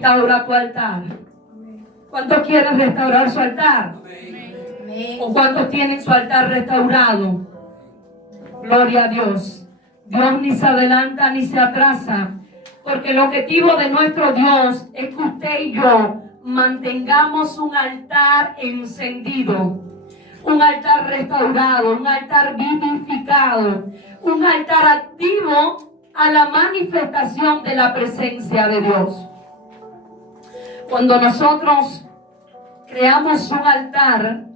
Restaura tu altar. ¿Cuántos quieren restaurar su altar? ¿O cuántos tienen su altar restaurado? Gloria a Dios. Dios ni se adelanta ni se atrasa, porque el objetivo de nuestro Dios es que usted y yo mantengamos un altar encendido, un altar restaurado, un altar vivificado, un altar activo a la manifestación de la presencia de Dios. Cuando nosotros creamos un altar,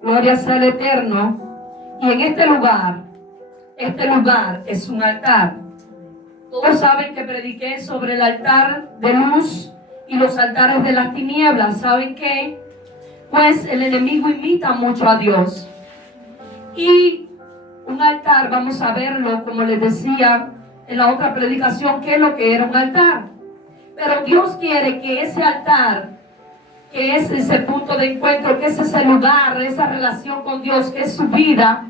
gloria sea al Eterno, y en este lugar es un altar. Todos saben que prediqué sobre el altar de luz y los altares de las tinieblas. ¿Saben qué? Pues el enemigo imita mucho a Dios. Y un altar, vamos a verlo, como les decía en la otra predicación, qué es lo que era un altar. Pero Dios quiere que ese altar, que es ese punto de encuentro, que es ese lugar, esa relación con Dios, que es su vida,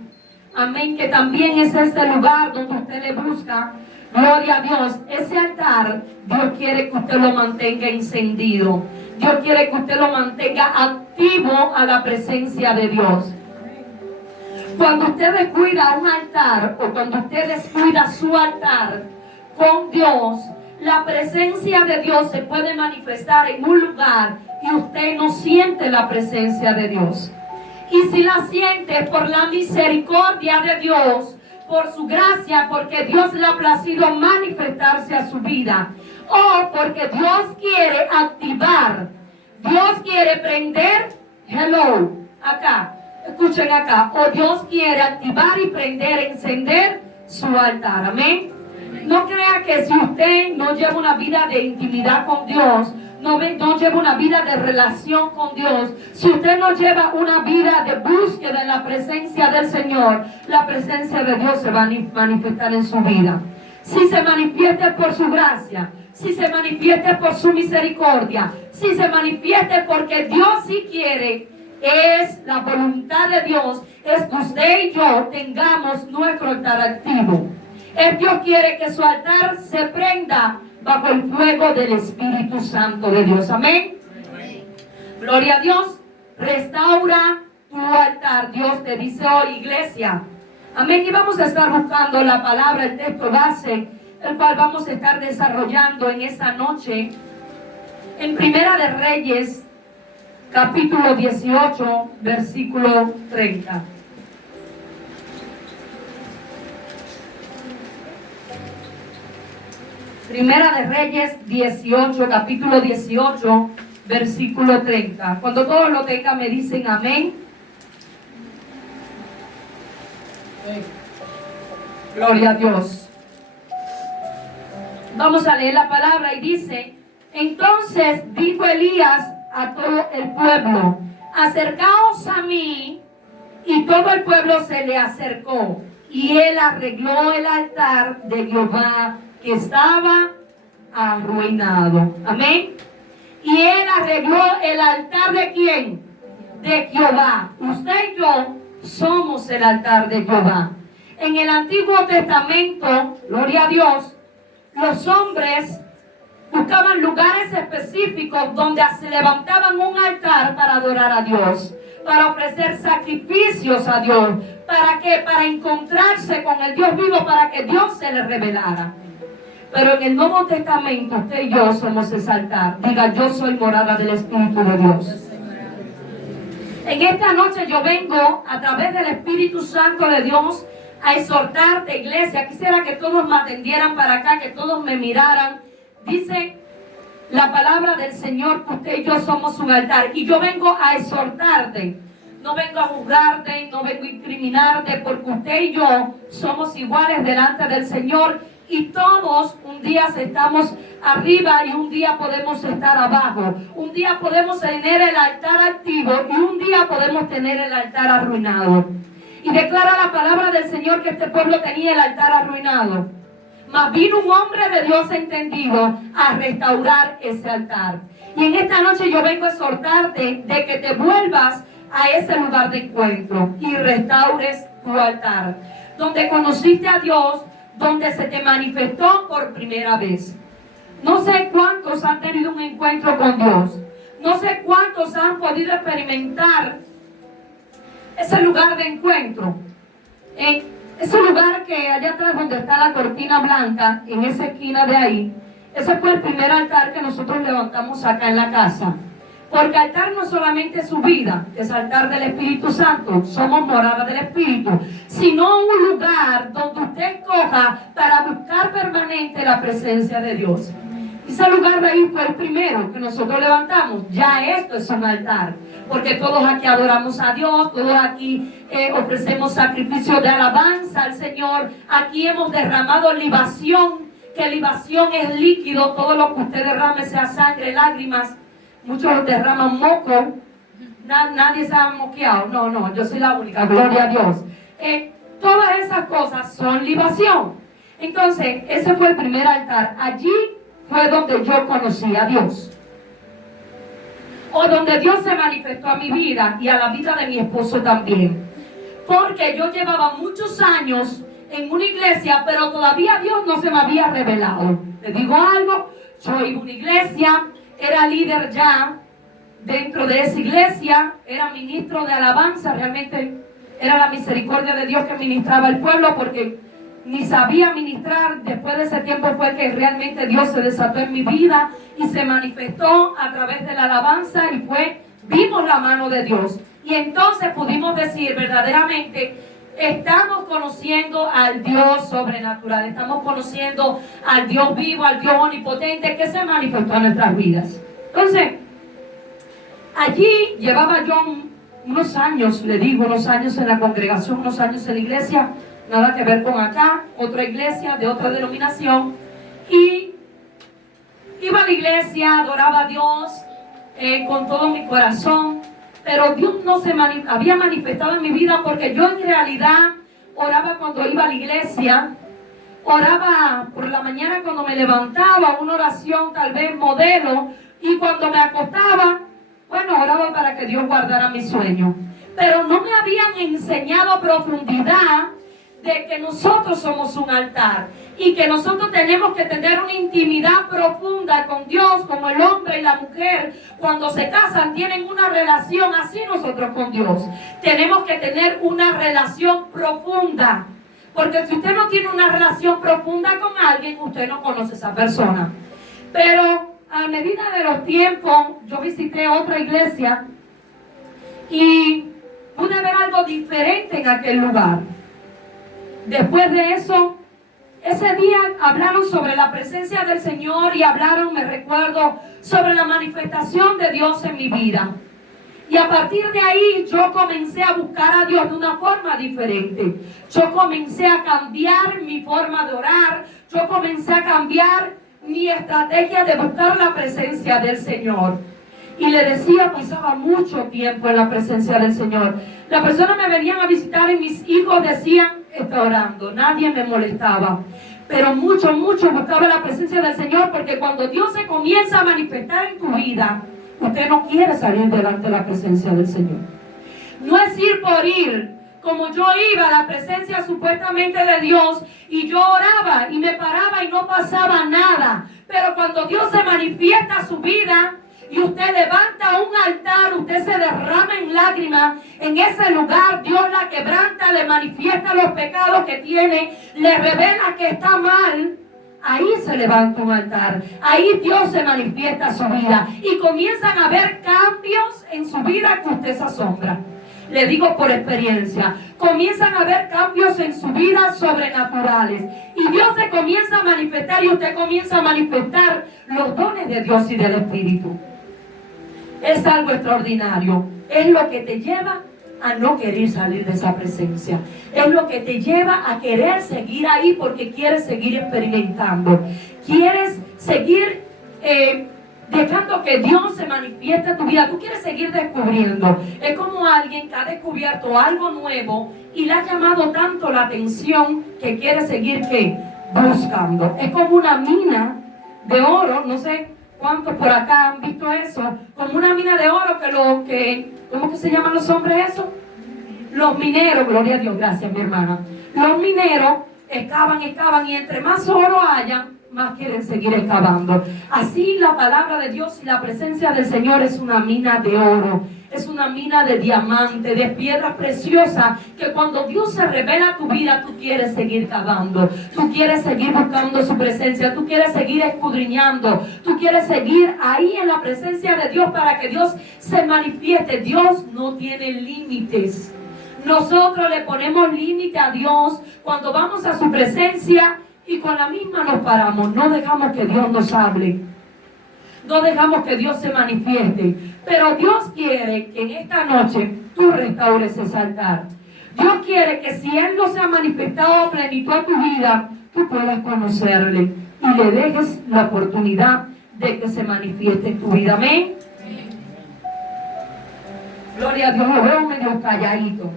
amén, que también es ese lugar donde usted le busca, gloria a Dios, ese altar, Dios quiere que usted lo mantenga encendido. Dios quiere que usted lo mantenga activo a la presencia de Dios. Cuando usted descuida un altar, o cuando usted descuida su altar con Dios, la presencia de Dios se puede manifestar en un lugar y usted no siente la presencia de Dios. Y si la siente, es por la misericordia de Dios, por su gracia, porque Dios le ha placido manifestarse a su vida, o porque Dios quiere activar, Dios quiere prender, hello, acá, escuchen acá, o Dios quiere activar y prender, encender su altar, amén. No crea que si usted no lleva una vida de intimidad con Dios, no lleva una vida de relación con Dios, si usted no lleva una vida de búsqueda en la presencia del Señor, la presencia de Dios se va a manifestar en su vida. Si se manifieste por su gracia, si se manifieste por su misericordia, si se manifieste porque Dios sí quiere, es la voluntad de Dios, es que usted y yo tengamos nuestro altar activo. Dios quiere que su altar se prenda bajo el fuego del Espíritu Santo de Dios. Amén. Amén. Gloria a Dios. Restaura tu altar. Dios te dice hoy, iglesia. Amén. Y vamos a estar buscando la palabra, el texto base, el cual vamos a estar desarrollando en esta noche. En Primera de Reyes, capítulo 18, versículo 30. Primera de Reyes 18, capítulo 18, versículo 30. Cuando todos lo tengan me dicen amén. Gloria a Dios. Vamos a leer la palabra y dice: entonces dijo Elías a todo el pueblo: acercaos a mí. Y todo el pueblo se le acercó, y él arregló el altar de Jehová, que estaba arruinado. Amén. Y él arregló el altar de ¿quién? De Jehová. Usted y yo somos el altar de Jehová. En el Antiguo Testamento, gloria a Dios, los hombres buscaban lugares específicos donde se levantaban un altar para adorar a Dios, para ofrecer sacrificios a Dios. ¿Para qué? Para encontrarse con el Dios vivo, para que Dios se le revelara. Pero en el Nuevo Testamento, usted y yo somos ese altar. Diga: yo soy morada del Espíritu de Dios. En esta noche yo vengo a través del Espíritu Santo de Dios a exhortarte, iglesia. Quisiera que todos me atendieran para acá, que todos me miraran. Dice la palabra del Señor que usted y yo somos un altar. Y yo vengo a exhortarte. No vengo a juzgarte, no vengo a incriminarte, porque usted y yo somos iguales delante del Señor. Y todos un día estamos arriba y un día podemos estar abajo. Un día podemos tener el altar activo y un día podemos tener el altar arruinado. Y declara la palabra del Señor que este pueblo tenía el altar arruinado. Mas vino un hombre de Dios entendido a restaurar ese altar. Y en esta noche yo vengo a exhortarte de que te vuelvas a ese lugar de encuentro y restaures tu altar, donde conociste a Dios, donde se te manifestó por primera vez. No sé cuántos han tenido un encuentro con Dios. No sé cuántos han podido experimentar ese lugar de encuentro. Ese lugar que allá atrás donde está la cortina blanca, en esa esquina de ahí, ese fue el primer altar que nosotros levantamos acá en la casa. Porque altar no solamente es su vida, es altar del Espíritu Santo, somos morada del Espíritu, sino un lugar donde usted escoja para buscar permanente la presencia de Dios. Ese lugar de ahí fue el primero que nosotros levantamos. Ya esto es un altar, porque todos aquí adoramos a Dios, todos aquí ofrecemos sacrificio de alabanza al Señor. Aquí hemos derramado libación, que libación es líquido, todo lo que usted derrame, sea sangre, lágrimas. Muchos derraman moco, nadie se ha moqueado. No, yo soy la única, gloria a Dios. Todas esas cosas son libación. Entonces, ese fue el primer altar. Allí fue donde yo conocí a Dios. O donde Dios se manifestó a mi vida y a la vida de mi esposo también. Porque yo llevaba muchos años en una iglesia, pero todavía Dios no se me había revelado. Le digo algo, yo iba a una iglesia, era líder ya dentro de esa iglesia, era ministro de alabanza, realmente era la misericordia de Dios que ministraba al pueblo, porque ni sabía ministrar. Después de ese tiempo fue que realmente Dios se desató en mi vida y se manifestó a través de la alabanza y vimos la mano de Dios. Y entonces pudimos decir verdaderamente, estamos conociendo al Dios sobrenatural, estamos conociendo al Dios vivo, al Dios omnipotente que se manifestó en nuestras vidas. Entonces, allí llevaba yo unos años, le digo, unos años en la congregación, unos años en la iglesia, nada que ver con acá, otra iglesia de otra denominación, y iba a la iglesia, adoraba a Dios con todo mi corazón, pero Dios no se había manifestado en mi vida, porque yo en realidad oraba cuando iba a la iglesia, oraba por la mañana cuando me levantaba, una oración tal vez modelo, y cuando me acostaba, bueno, oraba para que Dios guardara mi sueño. Pero no me habían enseñado a profundidad de que nosotros somos un altar y que nosotros tenemos que tener una intimidad profunda con Dios, como el hombre y la mujer cuando se casan tienen una relación así. Nosotros con Dios tenemos que tener una relación profunda, porque si usted no tiene una relación profunda con alguien, usted no conoce a esa persona. Pero a medida de los tiempos, yo visité otra iglesia y pude ver algo diferente en aquel lugar. Después de eso, ese día hablaron sobre la presencia del Señor y hablaron, me recuerdo, sobre la manifestación de Dios en mi vida. Y a partir de ahí yo comencé a buscar a Dios de una forma diferente. Yo comencé a cambiar mi forma de orar. Yo comencé a cambiar mi estrategia de buscar la presencia del Señor. Y le decía, pasaba mucho tiempo en la presencia del Señor. Las personas me venían a visitar y mis hijos decían, está orando, nadie me molestaba. Pero mucho buscaba la presencia del Señor, porque cuando Dios se comienza a manifestar en tu vida, usted no quiere salir delante de la presencia del Señor. No es ir por ir, como yo iba a la presencia supuestamente de Dios y yo oraba y me paraba y no pasaba nada. Pero cuando Dios se manifiesta a su vida y usted levanta un altar, usted se derrama en lágrimas en ese lugar, Dios la quebranta, le manifiesta los pecados que tiene, le revela que está mal. Ahí se levanta un altar, ahí Dios se manifiesta a su vida y comienzan a haber cambios en su vida que usted se asombra. Le digo por experiencia, comienzan a haber cambios en su vida sobrenaturales y Dios se comienza a manifestar y usted comienza a manifestar los dones de Dios y del Espíritu. Es algo extraordinario, es lo que te lleva a no querer salir de esa presencia, es lo que te lleva a querer seguir ahí porque quieres seguir experimentando, quieres seguir dejando que Dios se manifieste en tu vida. Tú quieres seguir descubriendo. Es como alguien que ha descubierto algo nuevo y le ha llamado tanto la atención que quiere seguir ¿qué? Buscando. Es como una mina de oro, no sé cuántos por acá han visto eso, como una mina de oro ¿cómo que se llaman los hombres eso? Los mineros, gloria a Dios, gracias mi hermana. Los mineros excavan y entre más oro hayan, más quieren seguir excavando. Así la palabra de Dios y la presencia del Señor es una mina de oro. Es una mina de diamante, de piedra preciosa, que cuando Dios se revela a tu vida, tú quieres seguir cavando, tú quieres seguir buscando su presencia, tú quieres seguir escudriñando, tú quieres seguir ahí en la presencia de Dios para que Dios se manifieste. Dios no tiene límites. Nosotros le ponemos límite a Dios cuando vamos a su presencia y con la misma nos paramos. No dejamos que Dios nos hable. No dejamos que Dios se manifieste. Pero Dios quiere que en esta noche tú restaures ese altar. Dios quiere que si Él no se ha manifestado a plenitud a tu vida, tú puedas conocerle y le dejes la oportunidad de que se manifieste en tu vida. Amén. Gloria a Dios, lo veo medio calladito.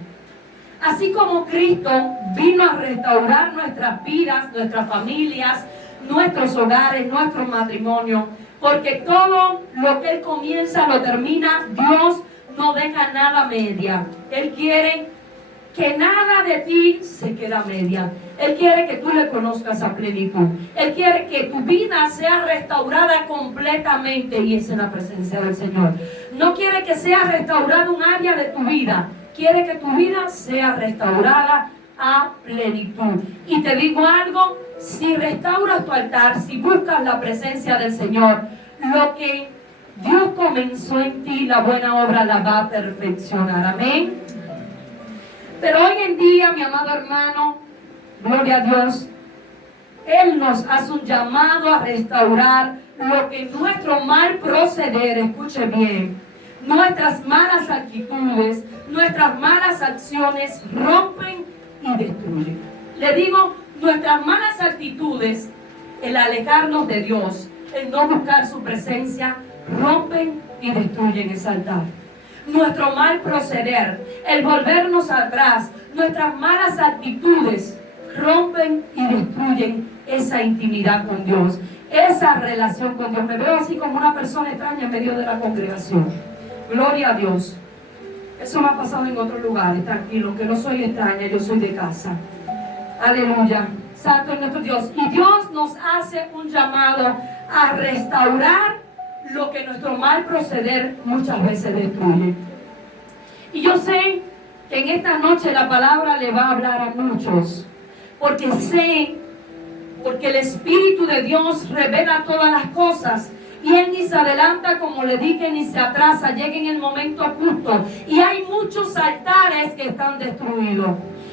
Así como Cristo vino a restaurar nuestras vidas, nuestras familias, nuestros hogares, nuestro matrimonio, porque todo lo que Él comienza lo termina. Dios no deja nada a media. Él quiere que nada de ti se quede a media. Él quiere que tú le conozcas a plenitud. Él quiere que tu vida sea restaurada completamente, y es en la presencia del Señor. No quiere que sea restaurado un área de tu vida. Quiere que tu vida sea restaurada a plenitud. Y te digo algo, si restauras tu altar, si buscas la presencia del Señor, lo que Dios comenzó en ti, la buena obra la va a perfeccionar. Amén. Pero hoy en día, mi amado hermano, gloria a Dios, Él nos hace un llamado a restaurar lo que nuestro mal proceder, escuche bien, nuestras malas actitudes, nuestras malas acciones rompen y destruyen. Le digo, nuestras malas actitudes, el alejarnos de Dios, el no buscar su presencia, rompen y destruyen ese altar. Nuestro mal proceder, el volvernos atrás, nuestras malas actitudes rompen y destruyen esa intimidad con Dios, esa relación con Dios. Me veo así como una persona extraña en medio de la congregación. Gloria a Dios. Eso me ha pasado en otros lugares, tranquilo, que no soy extraña, yo soy de casa. Aleluya. Santo es nuestro Dios. Y Dios nos hace un llamado a restaurar lo que nuestro mal proceder muchas veces destruye. Y yo sé que en esta noche la palabra le va a hablar a muchos, porque sé, porque el Espíritu de Dios revela todas las cosas, y Él ni se adelanta, como le dije, ni se atrasa, llega en el momento justo. Y hay muchos altares que están destruidos,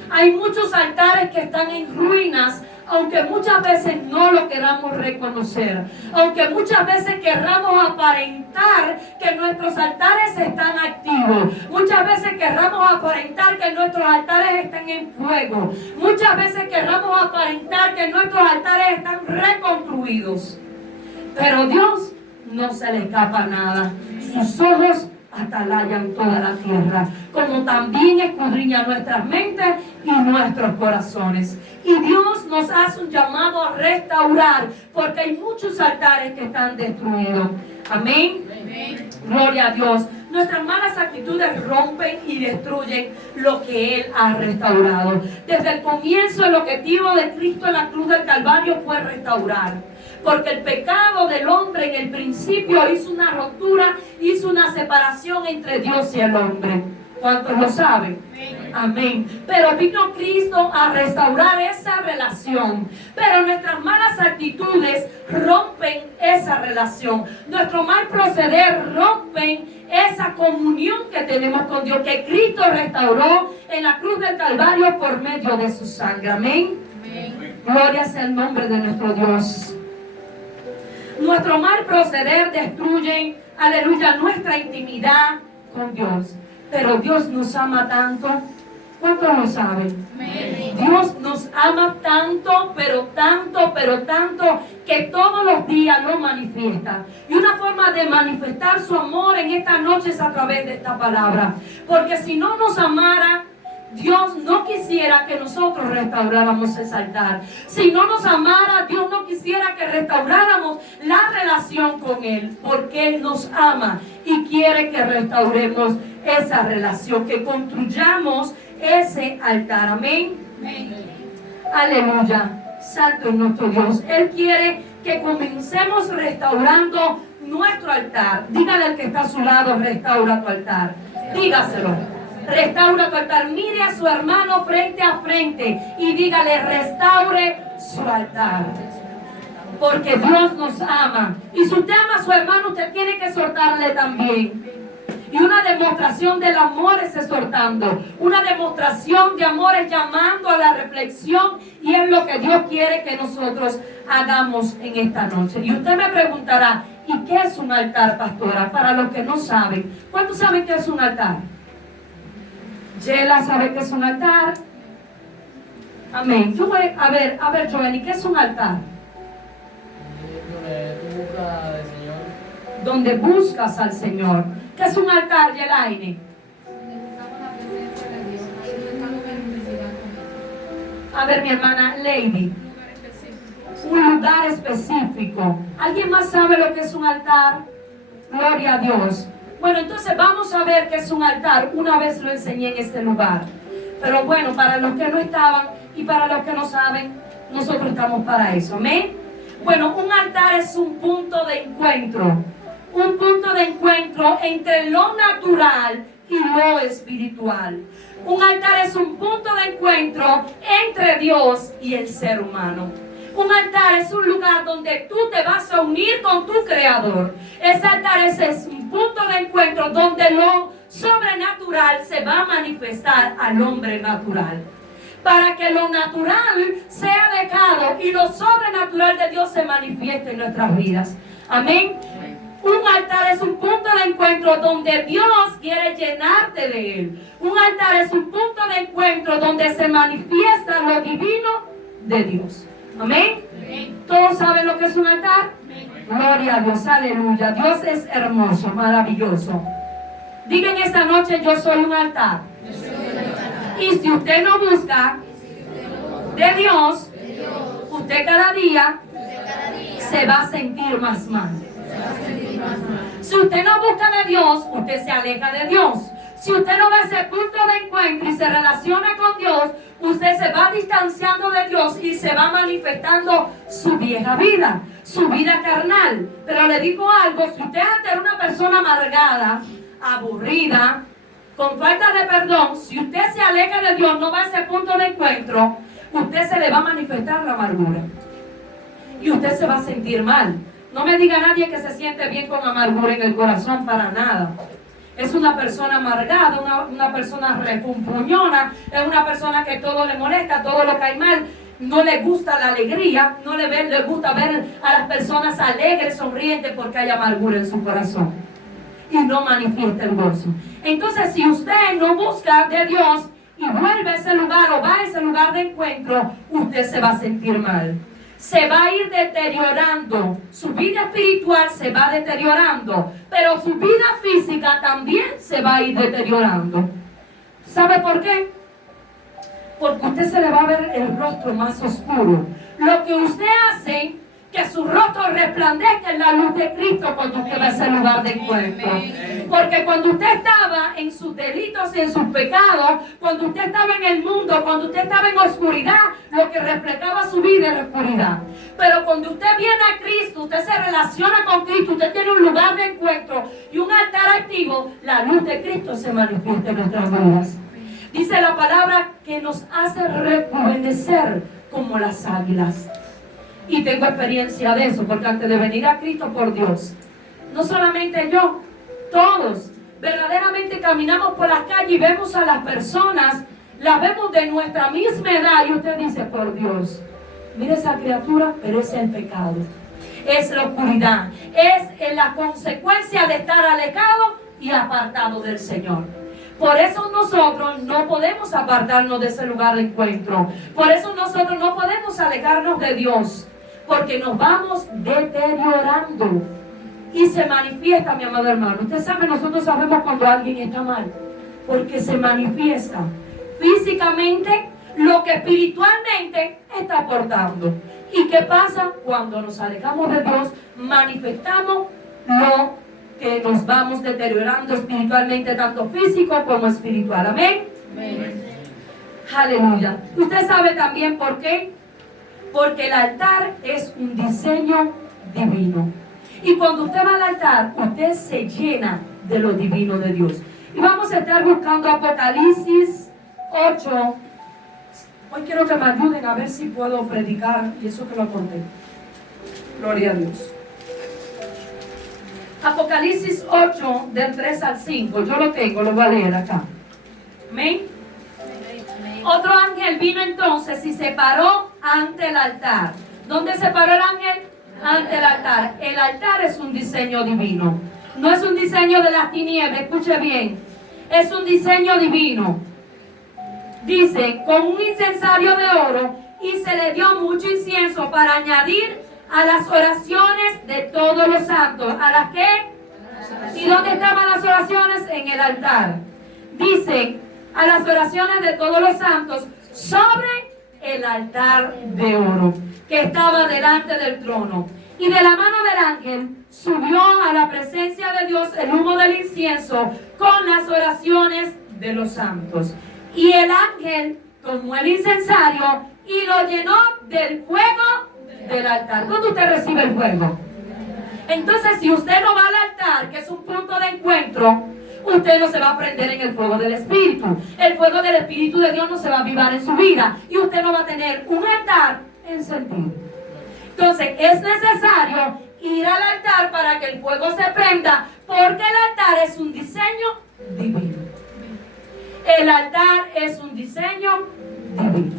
hay muchos altares que están en ruinas, aunque muchas veces no lo queramos reconocer, aunque muchas veces querramos aparentar que nuestros altares están activos, muchas veces querramos aparentar que nuestros altares están en fuego, muchas veces querramos aparentar que nuestros altares están reconstruidos, pero Dios no se le escapa nada. Sus ojos atalayan toda la tierra, como también escudriña nuestras mentes y nuestros corazones. Y Dios nos hace un llamado a restaurar, porque hay muchos altares que están destruidos. Amén. Amén. Gloria a Dios. Nuestras malas actitudes rompen y destruyen lo que Él ha restaurado. Desde el comienzo, el objetivo de Cristo en la cruz del Calvario fue restaurar. Porque el pecado del hombre en el principio hizo una ruptura, hizo una separación entre Dios y el hombre. ¿Cuántos lo saben? Amén. Pero vino Cristo a restaurar esa relación. Pero nuestras malas actitudes rompen esa relación. Nuestro mal proceder rompen esa comunión que tenemos con Dios, que Cristo restauró en la cruz del Calvario por medio de su sangre. Amén. Amén. Gloria sea el nombre de nuestro Dios. Nuestro mal proceder destruye, aleluya, nuestra intimidad con Dios. Pero Dios nos ama tanto. ¿Cuántos lo saben? Dios nos ama tanto, pero tanto, que todos los días lo manifiesta. Y una forma de manifestar su amor en esta noche es a través de esta palabra. Porque si no nos amara, Dios no quisiera que nosotros restauráramos ese altar. Si no nos amara, Dios no quisiera que restauráramos la relación con Él, porque Él nos ama y quiere que restauremos esa relación, que construyamos ese altar. Amén. Amén. Aleluya. Santo es nuestro Dios. Él quiere que comencemos restaurando nuestro altar. Dígale al que está a su lado, restaura tu altar. Dígaselo. Restaura tu altar. Mire a su hermano frente a frente y dígale, restaure su altar. Porque Dios nos ama. Y si usted ama a su hermano, usted tiene que exhortarle también. Y una demostración del amor es exhortando. Una demostración de amor es llamando a la reflexión. Y es lo que Dios quiere que nosotros hagamos en esta noche. Y usted me preguntará, ¿y qué es un altar, pastora? Para los que no saben. ¿Cuántos saben qué es un altar? Yela sabe qué es un altar. Amén. Yo voy a ver, Joanny, ¿qué es un altar? Donde buscas al Señor. ¿Qué es un altar, Yelaine? A ver, mi hermana Lady. Un lugar específico. ¿Alguien más sabe lo que es un altar? Gloria a Dios. Bueno, entonces vamos a ver qué es un altar. Una vez lo enseñé en este lugar. Pero bueno, para los que no estaban y para los que no saben, nosotros estamos para eso. ¿Amén? Bueno, un altar es un punto de encuentro. Un punto de encuentro entre lo natural y lo espiritual. Un altar es un punto de encuentro entre Dios y el ser humano. Un altar es un lugar donde tú te vas a unir con tu Creador. Ese altar es un punto de encuentro donde lo sobrenatural se va a manifestar al hombre natural. Para que lo natural sea dejado y lo sobrenatural de Dios se manifieste en nuestras vidas. Amén. Un altar es un punto de encuentro donde Dios quiere llenarte de Él. Un altar es un punto de encuentro donde se manifiesta lo divino de Dios. Amén. ¿Todos saben lo que es un altar? Gloria a Dios, aleluya. Dios es hermoso, maravilloso. Digan esta noche, yo soy un altar. Y si usted no busca de Dios, usted cada día se va a sentir más mal. Si usted no busca de Dios, usted se aleja de Dios. Si usted no ve ese punto de encuentro y se relaciona con Dios, usted se va distanciando de Dios y se va manifestando su vieja vida, su vida carnal. Pero le digo algo, si usted antes era una persona amargada, aburrida, con falta de perdón, si usted se aleja de Dios, no va a ese punto de encuentro, usted se le va a manifestar la amargura. Y usted se va a sentir mal. No me diga nadie que se siente bien con amargura en el corazón, para nada. Es una persona amargada, una persona refunfuñona, es una persona que todo le molesta, todo lo cae mal, no le gusta la alegría, no le gusta ver a las personas alegres, sonrientes, porque hay amargura en su corazón y no manifiesta el gozo. Entonces, si usted no busca de Dios y vuelve a ese lugar o va a ese lugar de encuentro, usted se va a sentir mal. Se va a ir deteriorando, su vida espiritual se va deteriorando, pero su vida física también se va a ir deteriorando. ¿Sabe por qué? Porque usted se le va a ver el rostro más oscuro. Lo que usted hace, que su rostro resplandezca en la luz de Cristo cuando usted va a ese lugar de encuentro. Porque cuando usted estaba en sus delitos y en sus pecados, cuando usted estaba en el mundo, cuando usted estaba en oscuridad, lo que reflejaba su vida era oscuridad. Pero cuando usted viene a Cristo, usted se relaciona con Cristo, usted tiene un lugar de encuentro y un altar activo, la luz de Cristo se manifiesta en nuestras vidas. Dice la palabra que nos hace rejuvenecer como las águilas. Y tengo experiencia de eso, porque antes de venir a Cristo, por Dios, no solamente yo, todos, verdaderamente caminamos por las calles y vemos a las personas, las vemos de nuestra misma edad, y usted dice, por Dios, mire esa criatura, pero es el pecado, es la oscuridad, es la consecuencia de estar alejado y apartado del Señor. Por eso nosotros no podemos apartarnos de ese lugar de encuentro. Por eso nosotros no podemos alejarnos de Dios. Porque nos vamos deteriorando. Y se manifiesta, mi amado hermano. Usted sabe, nosotros sabemos cuando alguien está mal. Porque se manifiesta físicamente lo que espiritualmente está aportando. ¿Y qué pasa? Cuando nos alejamos de Dios, manifestamos lo que nos vamos deteriorando espiritualmente, tanto físico como espiritual. Amén. Amén. Aleluya. Usted sabe también por qué. porque el altar es un diseño divino. Y cuando usted va al altar, usted se llena de lo divino de Dios. Y vamos a estar buscando Apocalipsis 8. Hoy quiero que me ayuden a ver si puedo predicar, y eso que lo aporté. Gloria a Dios. Apocalipsis 8, del 3 al 5. Yo lo tengo, lo voy a leer acá. Amén. Otro ángel vino entonces y se paró ante el altar. ¿Dónde se paró el ángel? Ante el altar. El altar es un diseño divino. No es un diseño de las tinieblas, escuche bien. Es un diseño divino. Dice, con un incensario de oro, y se le dio mucho incienso para añadir a las oraciones de todos los santos. ¿A las qué? ¿Y dónde estaban las oraciones? En el altar. Dice, a las oraciones de todos los santos sobre el altar de oro que estaba delante del trono. Y de la mano del ángel subió a la presencia de Dios el humo del incienso con las oraciones de los santos. Y el ángel tomó el incensario y lo llenó del fuego del altar. ¿Dónde usted recibe el fuego? Entonces, si usted no va al altar, que es un punto de encuentro, usted no se va a prender en el fuego del Espíritu. El fuego del Espíritu de Dios no se va a avivar en su vida. Y usted no va a tener un altar encendido. Entonces, es necesario ir al altar para que el fuego se prenda, porque el altar es un diseño divino. El altar es un diseño divino.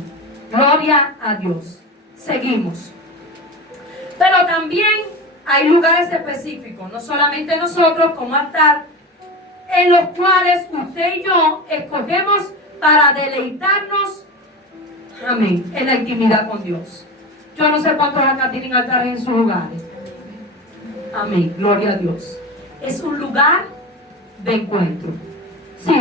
Gloria a Dios. Seguimos. Pero también hay lugares específicos, no solamente nosotros como altar, en los cuales usted y yo escogemos para deleitarnos, amén, en la intimidad con Dios. Yo no sé cuántos acá tienen altares en sus lugares. Amén, gloria a Dios. Es un lugar de encuentro. Sí,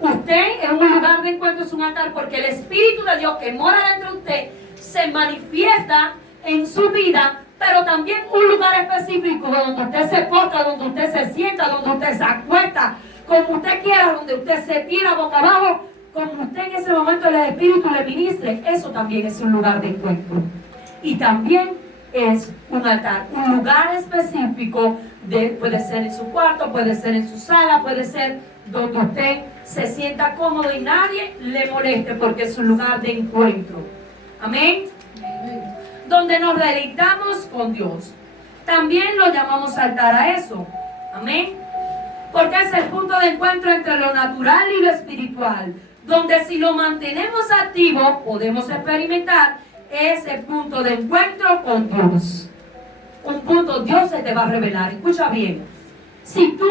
usted es un lugar de encuentro, es un altar, porque el Espíritu de Dios que mora dentro de usted se manifiesta en su vida, pero también un lugar específico donde usted se postra, donde usted se sienta, donde usted se acuesta, como usted quiera, donde usted se tira boca abajo, como usted en ese momento el Espíritu le ministre. Eso también es un lugar de encuentro. Y también es un altar, un lugar específico, puede ser en su cuarto, puede ser en su sala, puede ser donde usted se sienta cómodo y nadie le moleste, porque es un lugar de encuentro. Amén. Donde nos deleitamos con Dios. También lo llamamos altar a eso. Amén. Porque es el punto de encuentro entre lo natural y lo espiritual, donde si lo mantenemos activo podemos experimentar ese punto de encuentro con Dios. Un punto, Dios se te va a revelar. Escucha bien. Si tú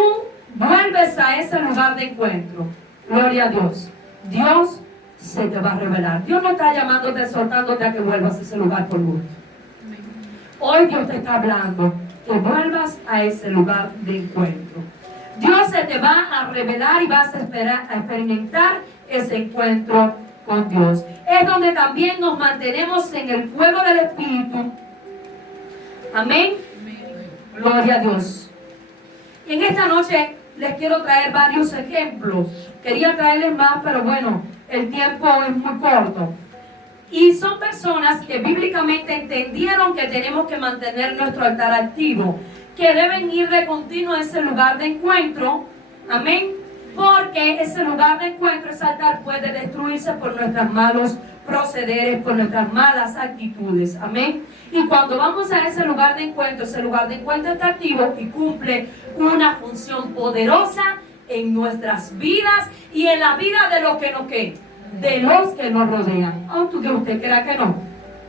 vuelves a ese lugar de encuentro, gloria a Dios, Dios se te va a revelar. Dios no está llamándote, exhortándote a que vuelvas a ese lugar por gusto. Hoy Dios te está hablando que vuelvas a ese lugar de encuentro. Dios se te va a revelar y vas a experimentar ese encuentro con Dios. Es donde también nos mantenemos en el fuego del Espíritu. Amén. Gloria a Dios. Y en esta noche les quiero traer varios ejemplos. Quería traerles más, pero bueno, el tiempo es muy corto. Y son personas que bíblicamente entendieron que tenemos que mantener nuestro altar activo, que deben ir de continuo a ese lugar de encuentro. Amén. Porque ese lugar de encuentro, ese altar puede destruirse por nuestros malos procederes, por nuestras malas actitudes. Amén. Y cuando vamos a ese lugar de encuentro está activo y cumple una función poderosa en nuestras vidas y en la vida de los que nos de los que nos rodean, aunque usted crea que no.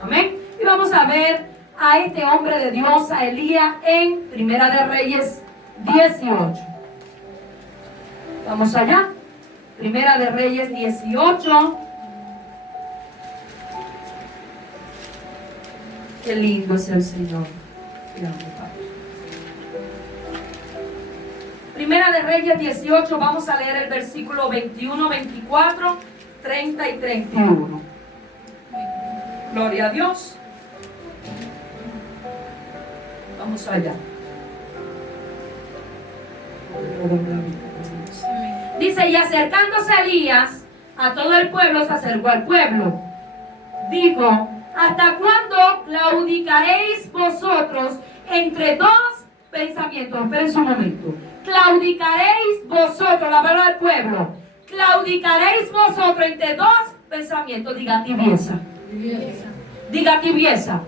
Amén. Y vamos a ver a este hombre de Dios, a Elías, en Primera de Reyes 18. Vamos allá. Primera de Reyes 18. Qué lindo es el Señor. Primera de Reyes 18, vamos a leer el versículo 21, 24, 30 y 31. Gloria a Dios. Vamos allá. Dice, y acercándose Elías a todo el pueblo, se acercó al pueblo. Dijo, ¿Hasta cuándo claudicaréis vosotros entre dos pensamientos? Esperen un momento. Claudicaréis vosotros, la palabra del pueblo. Claudicaréis vosotros entre dos pensamientos. Diga tibieza. Diga tibieza.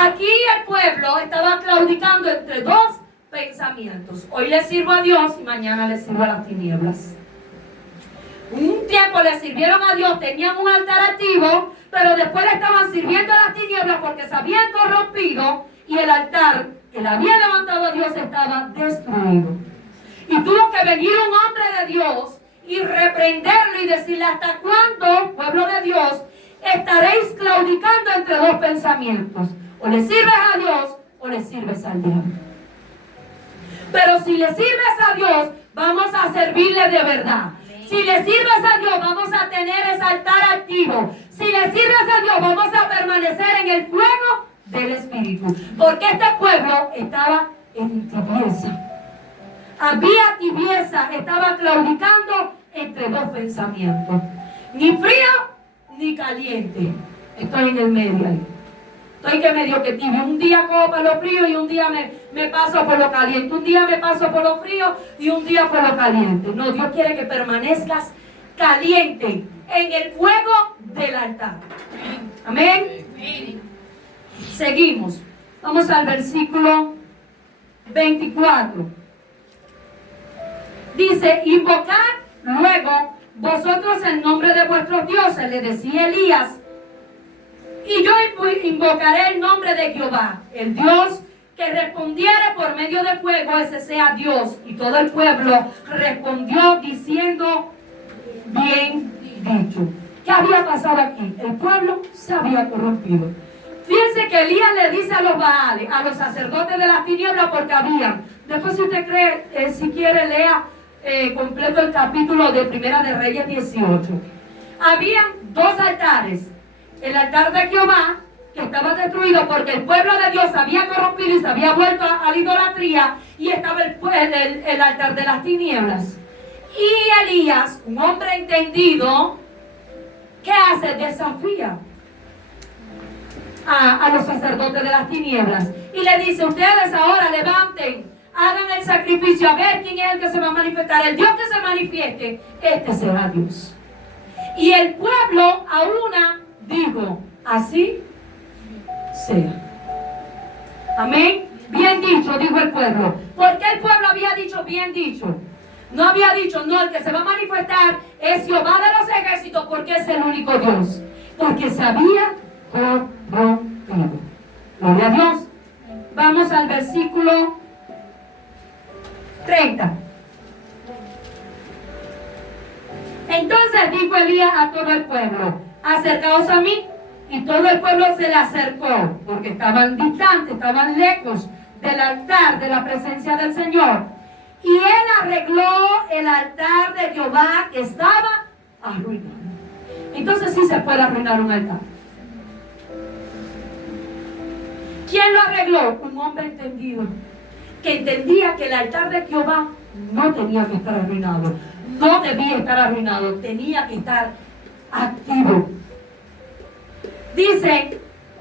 Aquí el pueblo estaba claudicando entre dos pensamientos. Hoy le sirvo a Dios y mañana le sirvo a las tinieblas. Un tiempo le sirvieron a Dios, tenían un altar activo, pero después le estaban sirviendo a las tinieblas porque se habían corrompido y el altar que le había levantado a Dios estaba destruido. Y tuvo que venir un hombre de Dios y reprenderlo y decirle: ¿hasta cuándo, pueblo de Dios, estaréis claudicando entre dos pensamientos? O le sirves a Dios o le sirves al diablo. Pero si le sirves a Dios, vamos a servirle de verdad. Si le sirves a Dios, vamos a tener ese altar activo. Si le sirves a Dios, vamos a permanecer en el fuego del Espíritu. Porque este pueblo estaba en tibieza. Había tibieza, estaba claudicando entre dos pensamientos. Ni frío ni caliente. Estoy en el medio ahí. Estoy que medio que tibio. Un día cojo para lo frío y un día me paso por lo caliente. Un día me paso por lo frío y un día por lo caliente. No, Dios quiere que permanezcas caliente en el fuego del altar. Amén. Amén. Seguimos. Vamos al versículo 24. Dice: invocad luego vosotros el nombre de vuestros dioses, le decía Elías, y yo invocaré el nombre de Jehová, el Dios que respondiere por medio de fuego, ese sea Dios. Y todo el pueblo respondió diciendo: bien dicho. ¿Qué había pasado aquí? El pueblo se había corrompido. Fíjense que Elías le dice a los Baales, a los sacerdotes de las tinieblas, porque habían, después si usted cree, si quiere lea completo el capítulo de Primera de Reyes 18. Habían dos altares: el altar de Jehová, que estaba destruido porque el pueblo de Dios se había corrompido y se había vuelto a la idolatría, y estaba el altar de las tinieblas. Y Elías, un hombre entendido, ¿qué hace? Desafía a los sacerdotes de las tinieblas y le dice: ustedes ahora levanten, hagan el sacrificio, a ver quién es el que se va a manifestar. El Dios que se manifieste, este será Dios. Y el pueblo a una dijo: así sea. Amén. Bien dicho, dijo el pueblo. ¿Por qué el pueblo había dicho bien dicho? No había dicho: no, el que se va a manifestar es Jehová de los ejércitos, porque es el único Dios. Porque se había corrompido. Gloria a Dios. Vamos al versículo 30. Entonces dijo Elías a todo el pueblo: acercaos a mí. Y todo el pueblo se le acercó, porque estaban distantes, estaban lejos del altar, de la presencia del Señor. Y él arregló el altar de Jehová que estaba arruinado. Entonces sí se puede arruinar un altar. ¿Quién lo arregló? Un hombre entendido, que entendía que el altar de Jehová no tenía que estar arruinado, no debía estar arruinado, tenía que estar activo. Dice: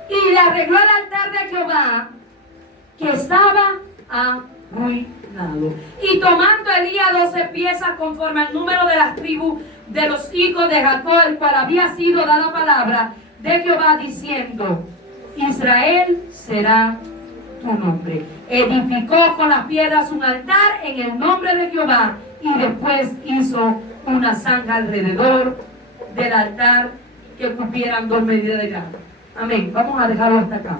y le arregló el altar de Jehová que estaba arruinado. Y tomando Elías 12 piezas conforme al número de las tribus de los hijos de Jacob, el cual había sido dada palabra de Jehová, diciendo: Israel será tu nombre. Edificó con las piedras un altar en el nombre de Jehová, y después hizo una zanja alrededor del altar que cupieran 2 medidas de grano. Amén. Vamos a dejarlo hasta acá.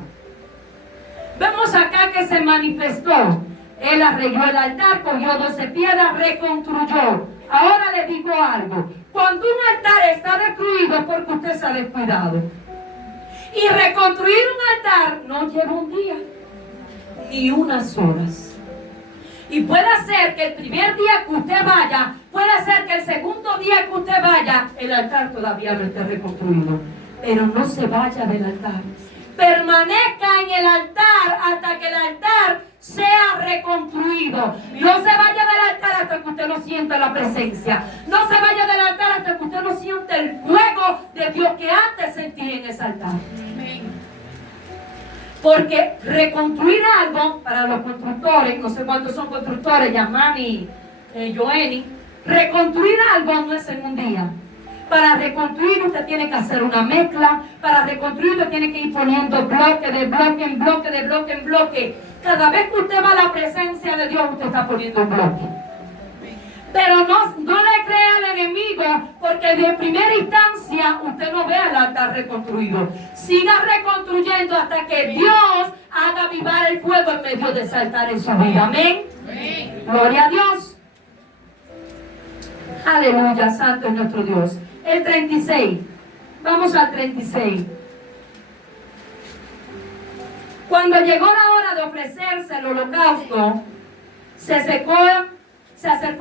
Vemos acá que se manifestó. Él arregló el altar, cogió 12 piedras, reconstruyó. Ahora le digo algo: cuando un altar está destruido es porque usted se ha descuidado. Y reconstruir un altar no lleva un día ni unas horas. Y puede ser que el primer día que usted vaya, puede ser que el segundo día que usted vaya, el altar todavía no esté reconstruido. Pero no se vaya del altar. Permanezca en el altar hasta que el altar sea reconstruido. No se vaya del altar hasta que usted no sienta la presencia. No se vaya del altar hasta que usted no sienta el fuego de Dios que antes sentía en ese altar. Amén. Porque reconstruir algo, para los constructores, no sé cuántos son constructores, Yamani, Joeni, reconstruir algo no es en un día. Para reconstruir usted tiene que hacer una mezcla. Para reconstruir usted tiene que ir poniendo bloque de bloque en bloque, de bloque en bloque. Cada vez que usted va a la presencia de Dios, usted está poniendo un bloque. Pero no le crea al enemigo, porque de primera instancia usted no ve el altar reconstruido. Siga reconstruyendo hasta que Dios haga avivar el fuego en medio de ese altar en su vida. Amén. Gloria a Dios. Aleluya, santo es nuestro Dios. El 36. Vamos al 36. Cuando llegó la hora de ofrecerse el holocausto, se acercó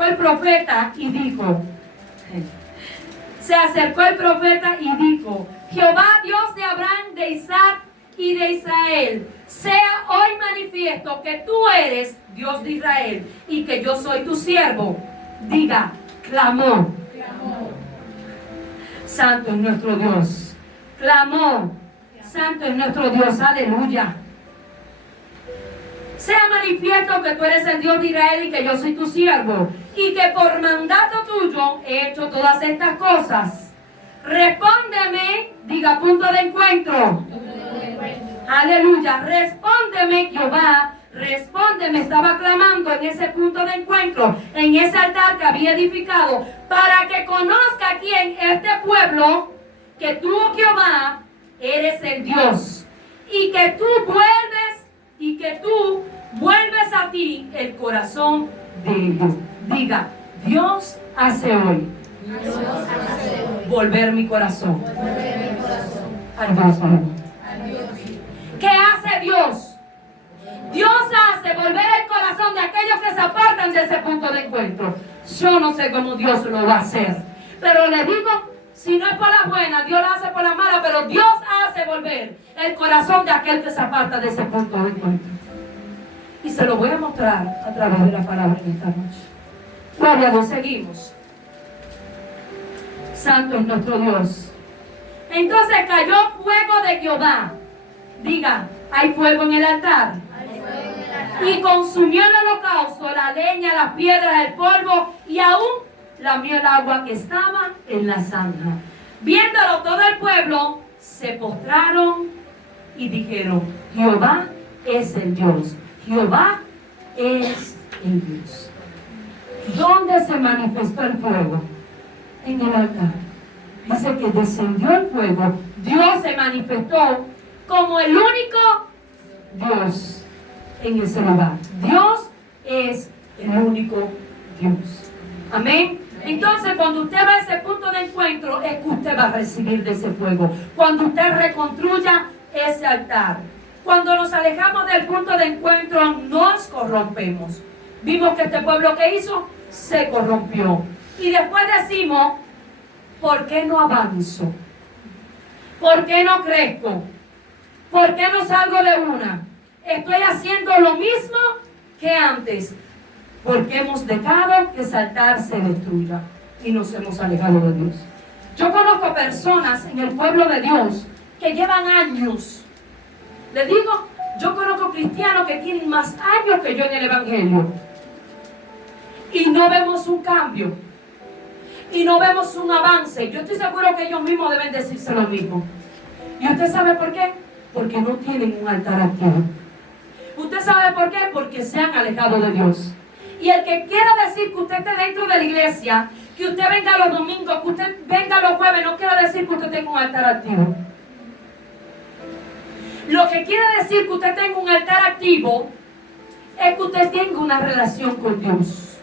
el profeta y dijo, Jehová Dios de Abraham, de Isaac y de Israel, sea hoy manifiesto que tú eres Dios de Israel y que yo soy tu siervo. Diga, clamó. Santo es nuestro Dios. Clamó. Santo es nuestro Dios. Aleluya. Sea manifiesto que tú eres el Dios de Israel y que yo soy tu siervo, y que por mandato tuyo he hecho todas estas cosas. Respóndeme, diga punto de encuentro. Aleluya. Respóndeme, Jehová. Respóndeme. Estaba clamando en ese punto de encuentro, en ese altar que había edificado, para que conozca aquí en este pueblo que tú, Jehová, eres el Dios, y que tú vuelves a ti el corazón de ellos. Diga, Dios hace hoy volver mi corazón al Dios vivo. ¿Qué hace Dios? Dios hace volver el corazón de aquellos que se apartan de ese punto de encuentro. Yo no sé cómo Dios lo va a hacer, pero le digo, si no es por la buena, Dios lo hace por la mala, pero Dios hace volver el corazón de aquel que se aparta de ese punto de encuentro. Y se lo voy a mostrar a través de la palabra en esta noche. Gloria a Dios, seguimos. Santo es nuestro Dios. Entonces cayó fuego de Jehová. Diga, hay fuego en el altar. Y consumió el holocausto, la leña, las piedras, el polvo, y aún lamió el agua que estaba en la zanja. Viéndolo todo el pueblo, se postraron y dijeron, Jehová es el Dios. Jehová es el Dios. ¿Dónde se manifestó el fuego? En el altar. Dice que descendió el fuego. Dios se manifestó como el único Dios en ese lugar. Dios es el único Dios. Amén. Entonces, cuando usted va a ese punto de encuentro, es que usted va a recibir de ese fuego. Cuando usted reconstruya ese altar. Cuando nos alejamos del punto de encuentro, nos corrompemos. Vimos que este pueblo que hizo, se corrompió. Y después decimos, ¿por qué no avanzo? ¿Por qué no crezco? ¿Por qué no salgo de una? Estoy haciendo lo mismo que antes. Porque hemos dejado que ese altar se destruya y nos hemos alejado de Dios. Yo conozco personas en el pueblo de Dios que llevan años. Les digo, yo conozco cristianos que tienen más años que yo en el Evangelio. Y no vemos un cambio. Y no vemos un avance. Yo estoy seguro que ellos mismos deben decirse lo mismo. ¿Y usted sabe por qué? Porque no tienen un altar activo. ¿Usted sabe por qué? Porque se han alejado de Dios. Y el que quiera decir que usted esté dentro de la iglesia, que usted venga los domingos, que usted venga los jueves, no quiere decir que usted tenga un altar activo. Lo que quiere decir que usted tenga un altar activo es que usted tenga una relación con Dios.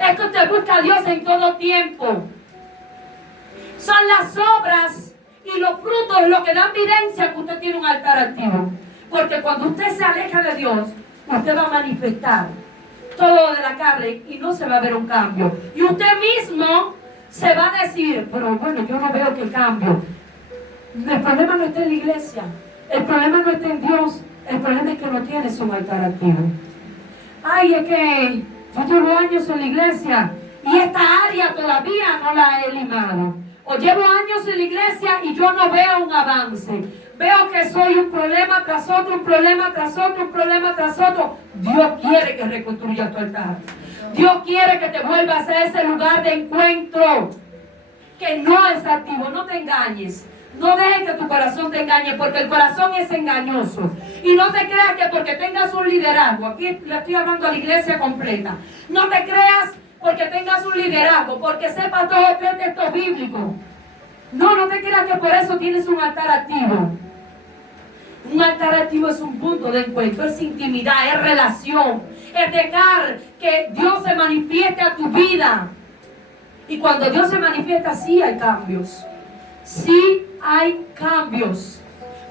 Es que usted busca a Dios en todo tiempo. Son las obras y los frutos lo que dan evidencia que usted tiene un altar activo. Porque cuando usted se aleja de Dios, usted va a manifestar todo lo de la carne y no se va a ver un cambio. Y usted mismo se va a decir, pero bueno, yo no veo que cambio. El problema no está en la iglesia. El problema no está en Dios. El problema es que no tienes un altar activo. Ay, es que yo llevo años en la iglesia y esta área todavía no la he limado. O llevo años en la iglesia y yo no veo un avance. Veo que soy un problema tras otro, un problema tras otro, un problema tras otro. Dios quiere que reconstruyas tu altar. Dios quiere que te vuelvas a ese lugar de encuentro que no es activo. No te engañes. No dejes que tu corazón te engañe, porque el corazón es engañoso. Y no te creas que porque tengas un liderazgo, aquí le estoy hablando a la iglesia completa, no te creas porque tengas un liderazgo, porque sepas todo el texto bíblico. No te creas que por eso tienes un altar activo. Un altar activo es un punto de encuentro, es intimidad, es relación, es dejar que Dios se manifieste a tu vida. Y cuando Dios se manifiesta, sí hay cambios. Sí hay cambios.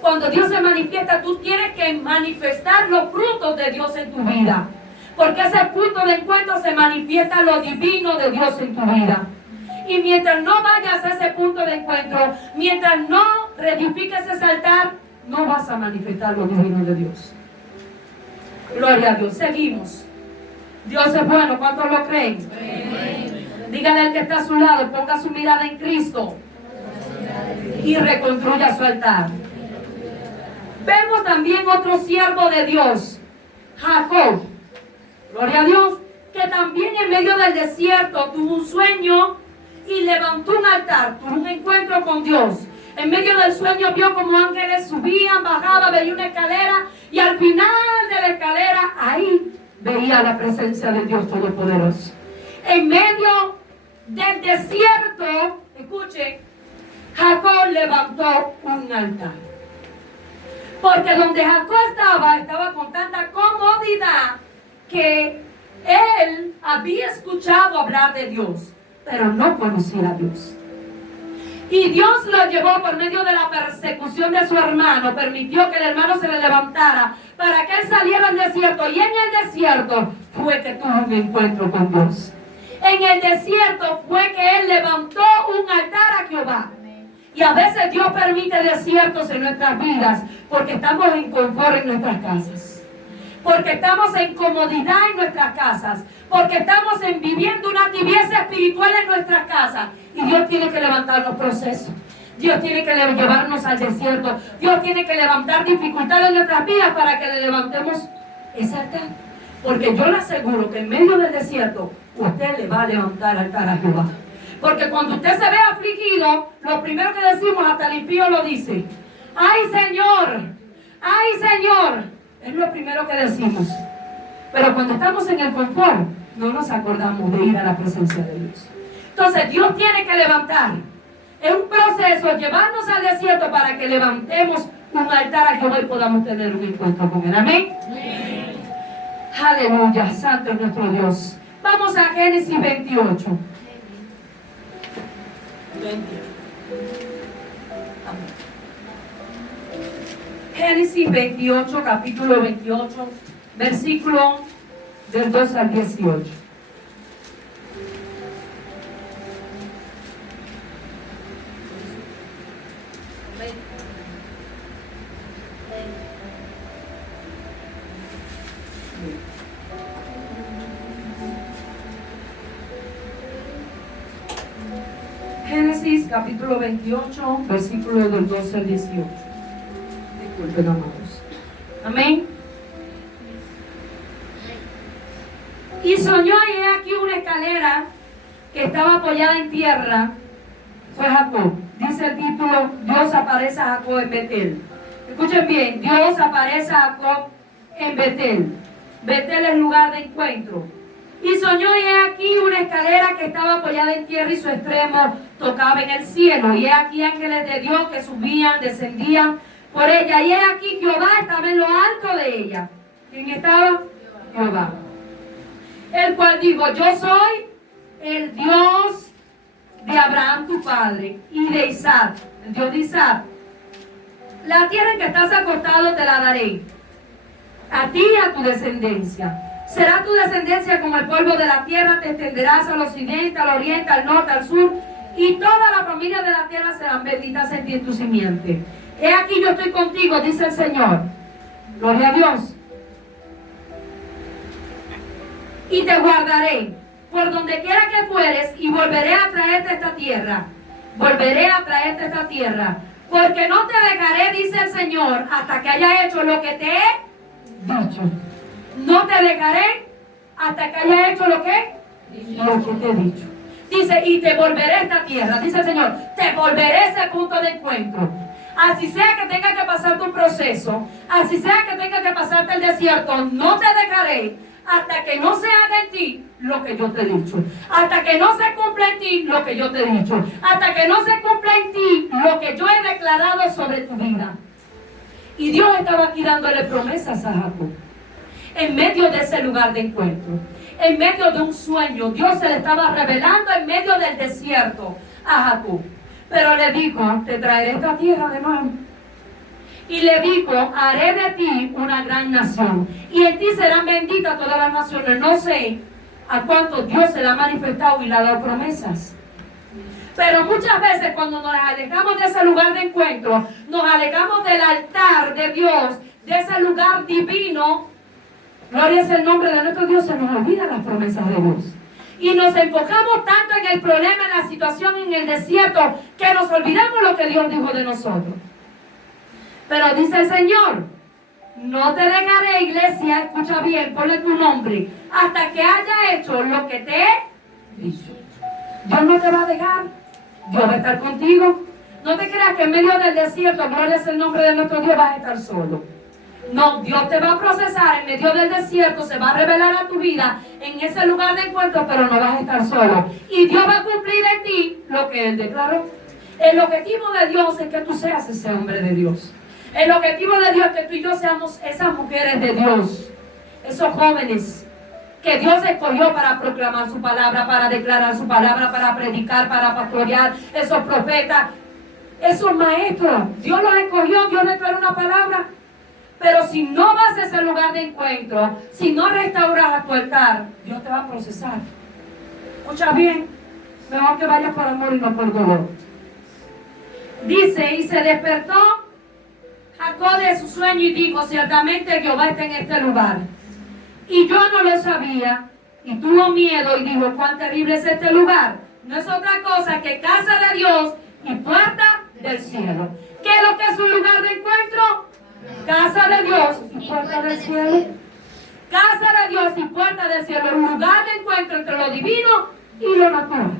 Cuando Dios se manifiesta, tú tienes que manifestar los frutos de Dios en tu vida. Porque ese punto de encuentro se manifiesta lo divino de Dios en tu vida. Y mientras no vayas a ese punto de encuentro, mientras no reedifiques ese altar, no vas a manifestar lo divino de Dios. Gloria a Dios. Seguimos. Dios es bueno. ¿Cuántos lo creen? Dígale al que está a su lado, ponga su mirada en Cristo y reconstruya su altar. Vemos también otro siervo de Dios, Jacob. Gloria a Dios, que también en medio del desierto tuvo un sueño y levantó un altar, tuvo un encuentro con Dios. En medio del sueño vio como ángeles subían, bajaban, veía una escalera y al final de la escalera ahí veía la presencia de Dios Todopoderoso. En medio del desierto, escuchen, Jacob levantó un altar. Porque donde Jacob estaba con tanta comodidad que él había escuchado hablar de Dios, pero no conocía a Dios. Y Dios lo llevó por medio de la persecución de su hermano, permitió que el hermano se le levantara para que él saliera al desierto. Y en el desierto fue que tuvo un encuentro con Dios. En el desierto fue que él levantó un altar a Jehová. Y a veces Dios permite desiertos en nuestras vidas porque estamos en confort en nuestras casas. Porque estamos en comodidad en nuestras casas. Porque estamos viviendo una tibieza espiritual en nuestras casas. Y Dios tiene que levantar los procesos. Dios tiene que llevarnos al desierto. Dios tiene que levantar dificultades en nuestras vidas para que le levantemos ese altar. Porque yo le aseguro que en medio del desierto usted le va a levantar altar a Jehová. Porque cuando usted se ve afligido, lo primero que decimos, hasta el impío lo dice: ¡ay, Señor! ¡Ay, Señor! Es lo primero que decimos. Pero cuando estamos en el confort, no nos acordamos de ir a la presencia de Dios. Entonces Dios tiene que levantar. Es un proceso, llevarnos al desierto para que levantemos un altar a Jehová y podamos tener un encuentro con Él. Amén. Amén. Aleluya, santo es nuestro Dios. Vamos a Génesis 28. Génesis 28, capítulo 28, versículo del 2 al 18. Génesis capítulo 28, versículo del 12 al 18. Disculpen, amados. Amén. Y soñó, y he aquí una escalera que estaba apoyada en tierra. Fue Jacob. Dice el título: Dios aparece a Jacob en Betel. Escuchen bien, Dios aparece a Jacob en Betel. Betel es lugar de encuentro. Y soñó, y he aquí una escalera que estaba apoyada en tierra y su extremo tocaba en el cielo. Y he aquí ángeles de Dios que subían, descendían por ella. Y he aquí Jehová estaba en lo alto de ella. ¿Quién estaba? Jehová. El cual dijo: yo soy el Dios de Abraham tu padre y de Isaac, el Dios de Isaac. La tierra en que estás acostado te la daré, a ti y a tu descendencia. Será tu descendencia como el polvo de la tierra, te extenderás al occidente, al oriente, al norte, al sur, y toda la familia de la tierra serán benditas en ti y en tu simiente. He aquí yo estoy contigo, dice el Señor. Gloria a Dios. Y te guardaré por donde quiera que fueres, y volveré a traerte a esta tierra. Volveré a traerte a esta tierra. Porque no te dejaré, dice el Señor, hasta que haya hecho lo que te he dicho. No te dejaré hasta que haya hecho lo que te he dicho. Dice, y te volveré a esta tierra, dice el Señor, te volveré a ese punto de encuentro. Así sea que tenga que pasar tu proceso, así sea que tenga que pasarte el desierto, no te dejaré hasta que no se haga en ti lo que yo te he dicho. Hasta que no se cumpla en ti lo que yo te he dicho. Hasta que no se cumpla en ti lo que yo he declarado sobre tu vida. Y Dios estaba aquí dándole promesas a Jacob. En medio de ese lugar de encuentro, en medio de un sueño, Dios se le estaba revelando en medio del desierto a Jacob. Pero le dijo, te traeré esta tierra de nuevo. Y le dijo, haré de ti una gran nación. Y en ti serán benditas todas las naciones. No sé a cuánto Dios se le ha manifestado y le ha dado promesas. Pero muchas veces cuando nos alejamos de ese lugar de encuentro, nos alejamos del altar de Dios, de ese lugar divino, gloria es el nombre de nuestro Dios, se nos olvidan las promesas de Dios. Y nos enfocamos tanto en el problema, en la situación, en el desierto, que nos olvidamos lo que Dios dijo de nosotros. Pero dice el Señor, no te dejaré, iglesia, escucha bien, ponle tu nombre, hasta que haya hecho lo que te he dicho. Dios no te va a dejar, Dios va a estar contigo. No te creas que en medio del desierto, gloria es el nombre de nuestro Dios, vas a estar solo. No, Dios te va a procesar en medio del desierto, se va a revelar a tu vida en ese lugar de encuentro, pero no vas a estar solo. Y Dios va a cumplir en ti lo que Él declaró. El objetivo de Dios es que tú seas ese hombre de Dios. El objetivo de Dios es que tú y yo seamos esas mujeres de Dios, esos jóvenes que Dios escogió para proclamar su palabra, para declarar su palabra, para predicar, para pastorear, esos profetas, esos maestros. Dios los escogió, Dios declaró una palabra. Pero si no vas a ese lugar de encuentro, si no restauras a tu altar, Dios te va a procesar. Escucha bien, mejor que vayas por amor y no por dolor. Dice, y se despertó Jacob de su sueño y dijo, ciertamente Jehová está en este lugar. Y yo no lo sabía, y tuvo miedo y dijo, cuán terrible es este lugar. No es otra cosa que casa de Dios y puerta del cielo. ¿Qué es lo que es un lugar de encuentro? Casa de Dios y puerta del cielo. Casa de Dios y puerta del cielo. Un lugar de encuentro entre lo divino y lo natural.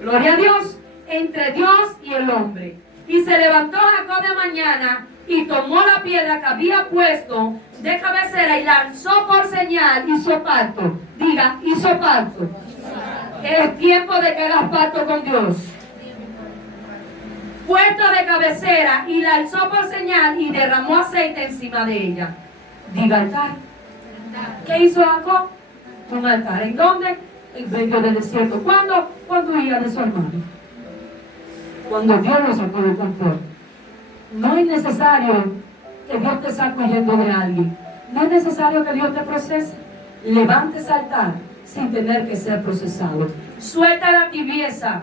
Gloria a Dios, entre Dios y el hombre. Y se levantó Jacob de mañana y tomó la piedra que había puesto de cabecera y lanzó por señal, hizo pacto. Diga, hizo pacto. Es tiempo de que hagas pacto con Dios. Puesto de cabecera y la alzó por señal y derramó aceite encima de ella. Diga altar. ¿Qué hizo Jacob? Un altar. ¿En dónde? En medio del desierto. ¿Cuándo? Cuando huía de su hermano. Cuando Dios lo sacó de control. No es necesario que Dios te saque huyendo de alguien. No es necesario que Dios te procese. Levante ese altar sin tener que ser procesado. Suelta la tibieza.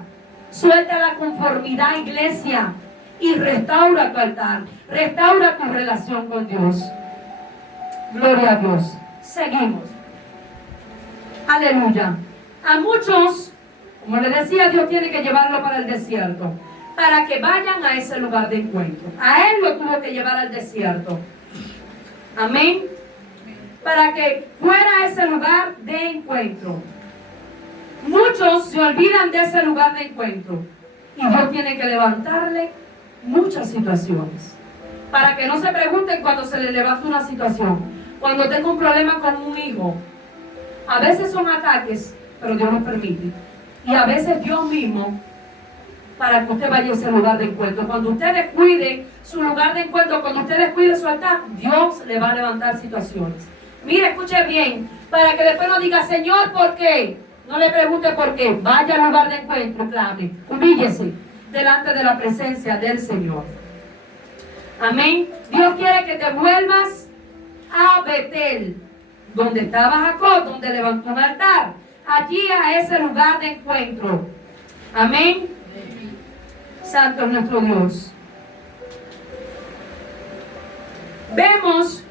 Suelta la conformidad, iglesia, y restaura tu altar, restaura tu relación con Dios. Gloria a Dios. Seguimos. Aleluya. A muchos, como les decía, Dios tiene que llevarlo para el desierto, para que vayan a ese lugar de encuentro. A él lo tuvo que llevar al desierto. Amén. Para que fuera a ese lugar de encuentro. Muchos se olvidan de ese lugar de encuentro y Dios tiene que levantarle muchas situaciones para que no se pregunten cuando se le levanta una situación. Cuando tengo un problema con un hijo, a veces son ataques, pero Dios los permite, y a veces Dios mismo, para que usted vaya a ese lugar de encuentro. Cuando usted descuide su lugar de encuentro, cuando usted descuide su altar, Dios le va a levantar situaciones. Mire, escuche bien, para que después no diga, Señor, ¿por qué? No le pregunte por qué. Vaya al lugar de encuentro, clame. Humíllese delante de la presencia del Señor. Amén. Dios quiere que te vuelvas a Betel, donde estaba Jacob, donde levantó un altar. Allí a ese lugar de encuentro. Amén. Santo es nuestro Dios. Vemos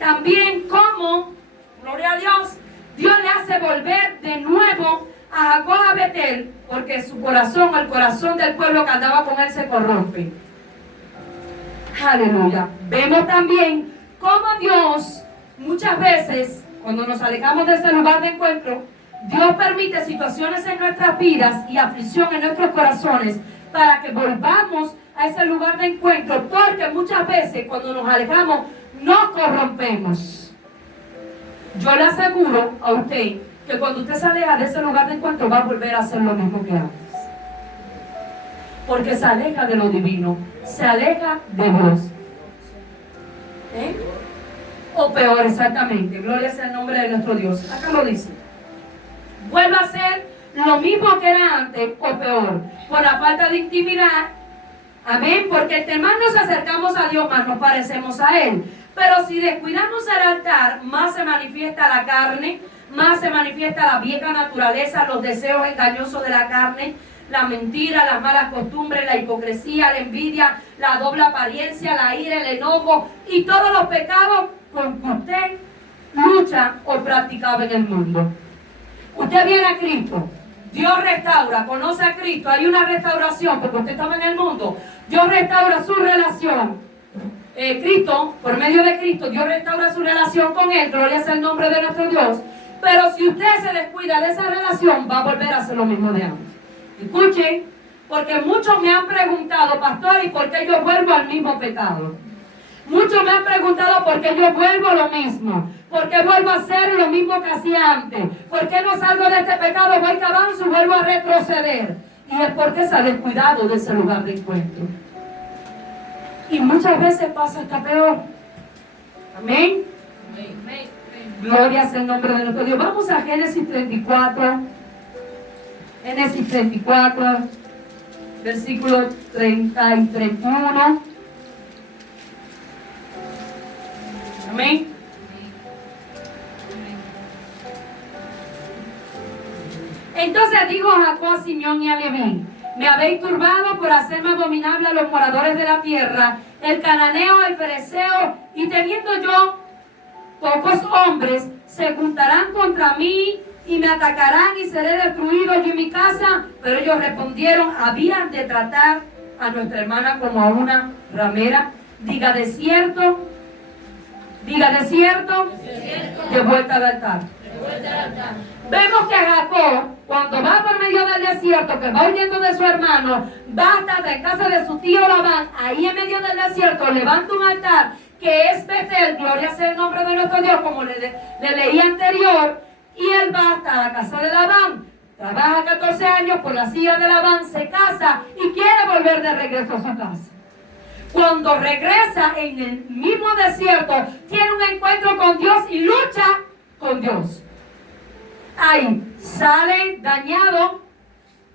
también cómo, gloria a Dios, Dios le hace volver de nuevo a Jacob a Betel, porque su corazón, el corazón del pueblo que andaba con él, se corrompe. Aleluya. Vemos también cómo Dios, muchas veces, cuando nos alejamos de ese lugar de encuentro, Dios permite situaciones en nuestras vidas y aflicción en nuestros corazones para que volvamos a ese lugar de encuentro, porque muchas veces cuando nos alejamos nos corrompemos. Yo le aseguro a usted que cuando usted se aleja de ese lugar de encuentro va a volver a hacer lo mismo que antes, porque se aleja de lo divino, se aleja de Dios. O peor, exactamente. Gloria sea el nombre de nuestro Dios. Acá lo dice. Vuelve a ser lo mismo que era antes o peor, por la falta de intimidad. Amén. Porque entre más nos acercamos a Dios, más nos parecemos a Él. Pero si descuidamos el altar, más se manifiesta la carne, más se manifiesta la vieja naturaleza, los deseos engañosos de la carne, la mentira, las malas costumbres, la hipocresía, la envidia, la doble apariencia, la ira, el enojo y todos los pecados con que usted lucha o practicaba en el mundo. Usted viene a Cristo, Dios restaura, conoce a Cristo, hay una restauración porque usted estaba en el mundo. Dios restaura su relación. Cristo, por medio de Cristo, Dios restaura su relación con Él, gloria sea el nombre de nuestro Dios. Pero si usted se descuida de esa relación, va a volver a hacer lo mismo de antes. Escuchen, porque muchos me han preguntado, pastor, ¿y por qué yo vuelvo al mismo pecado? Muchos me han preguntado por qué yo vuelvo a lo mismo, por qué vuelvo a hacer lo mismo que hacía antes, por qué no salgo de este pecado, voy que avanzo y vuelvo a retroceder. Y es porque se ha descuidado de ese lugar de encuentro. Y muchas veces pasa hasta peor. Amén. Amén. Gloria sea el nombre de nuestro Dios. Vamos a Génesis 34. Génesis 34, versículos 30 y 31. Amén. Entonces dijo Jacob a Simeón y a Leví: me habéis turbado por hacerme abominable a los moradores de la tierra, el cananeo, el fereceo, y teniendo yo pocos hombres, se juntarán contra mí y me atacarán y seré destruido yo y mi casa. Pero ellos respondieron: habían de tratar a nuestra hermana como a una ramera. Diga desierto, de vuelta al altar. Vemos que Jacob, cuando va por medio del desierto, que va huyendo de su hermano, va hasta en casa de su tío Labán, ahí en medio del desierto, levanta un altar que es Betel, gloria sea el nombre de nuestro Dios, como le leí anterior, y él va hasta la casa de Labán, trabaja 14 años por la silla de Labán, se casa y quiere volver de regreso a su casa. Cuando regresa en el mismo desierto, tiene un encuentro con Dios y lucha con Dios. Ahí sale dañado,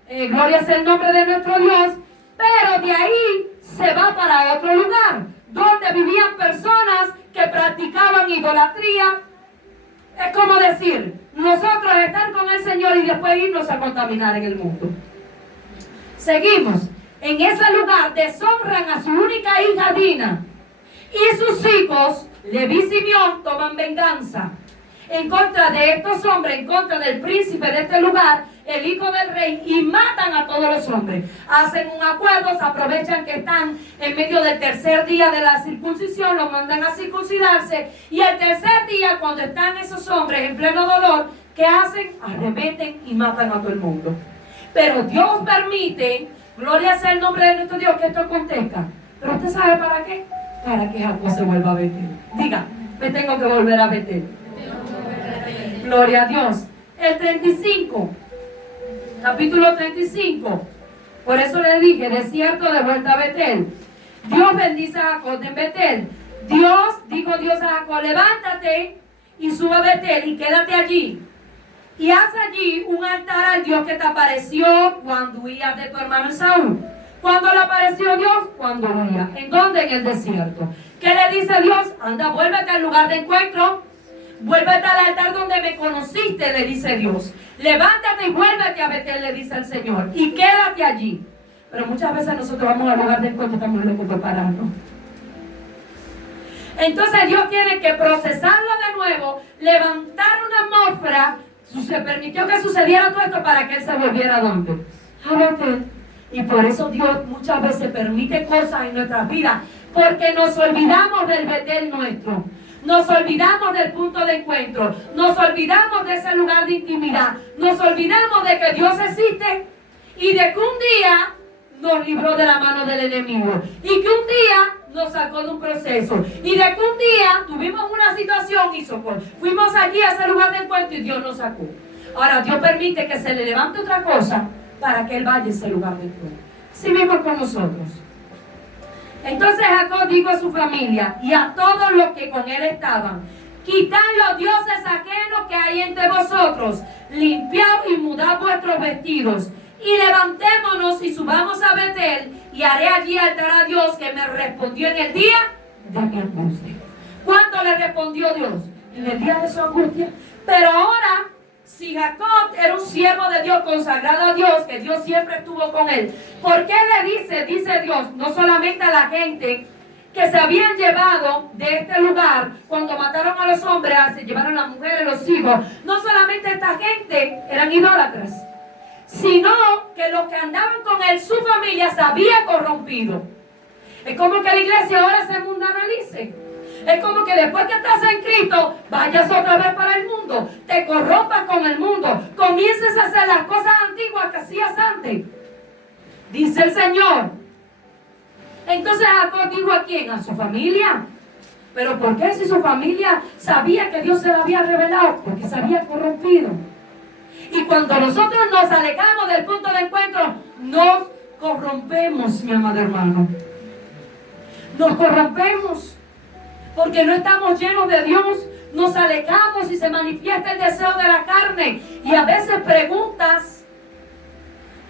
gloria sea el nombre de nuestro Dios, pero de ahí se va para otro lugar, donde vivían personas que practicaban idolatría. Es como decir, nosotros estar con el Señor y después irnos a contaminar en el mundo. Seguimos. En ese lugar deshonran a su única hija Dina, y sus hijos, Leví y Simeón, toman venganza en contra de estos hombres, en contra del príncipe de este lugar, el hijo del rey, y matan a todos los hombres. Hacen un acuerdo, se aprovechan que están en medio del tercer día de la circuncisión, los mandan a circuncidarse, y el tercer día, cuando están esos hombres en pleno dolor, ¿qué hacen? Arremeten y matan a todo el mundo. Pero Dios permite, gloria sea el nombre de nuestro Dios, que esto acontezca. Pero usted sabe para qué. Para que Jacob se vuelva a Betel. Diga, me tengo que volver a Betel. Gloria a Dios. El 35, capítulo 35. Por eso le dije, desierto de vuelta a Betel. Dios bendice a Jacob en Betel. Dijo Dios a Jacob: levántate y sube a Betel y quédate allí. Y haz allí un altar al Dios que te apareció cuando huías de tu hermano Esaú. ¿Cuándo le apareció Dios? Cuando huía. ¿En dónde? En el desierto. ¿Qué le dice Dios? Anda, vuélvete al lugar de encuentro. Vuélvete al altar donde me conociste, le dice Dios. Levántate y vuélvete a Betel, le dice el Señor. Y quédate allí. Pero muchas veces nosotros vamos al lugar de encuentro y estamos locos prepararnos. Entonces Dios tiene que procesarlo de nuevo, levantar una atmósfera. Se permitió que sucediera todo esto para que él se volviera a ¿dónde? A Betel. Y por eso Dios muchas veces permite cosas en nuestras vidas Porque nos olvidamos del Betel nuestro. Nos olvidamos del punto de encuentro. Nos olvidamos de ese lugar de intimidad. Nos olvidamos de que Dios existe y de que un día nos libró de la mano del enemigo. Y que un día nos sacó de un proceso. Y de que un día tuvimos una situación y fuimos allí a ese lugar de encuentro y Dios nos sacó. Ahora Dios permite que se le levante otra cosa para que Él vaya a ese lugar de encuentro. Sí mismo con nosotros. Entonces Jacob dijo a su familia y a todos los que con él estaban: quitad los dioses ajenos que hay entre vosotros, limpiad y mudad vuestros vestidos, y levantémonos y subamos a Betel, y haré allí altar a Dios, que me respondió en el día de mi angustia. ¿Cuánto le respondió Dios? En el día de su angustia. Pero ahora, si Jacob era un siervo de Dios, consagrado a Dios, que Dios siempre estuvo con él, ¿por qué le dice Dios, no solamente a la gente que se habían llevado de este lugar cuando mataron a los hombres, se llevaron las mujeres, los hijos? No solamente esta gente eran idólatras, sino que los que andaban con él, su familia, se había corrompido. Es como que la iglesia ahora se mundanalice. Es como que después que estás en Cristo, vayas otra vez para el mundo, te corrompas con el mundo, comiences a hacer las cosas antiguas que hacías antes. Dice el Señor. Entonces Jacob dijo: ¿a quién? A su familia. ¿Pero por qué? Si su familia sabía que Dios se lo había revelado, porque se había corrompido. Y cuando nosotros nos alejamos del punto de encuentro, nos corrompemos, mi amado hermano. Nos corrompemos. Porque no estamos llenos de Dios, nos alejamos y se manifiesta el deseo de la carne. Y a veces te preguntas: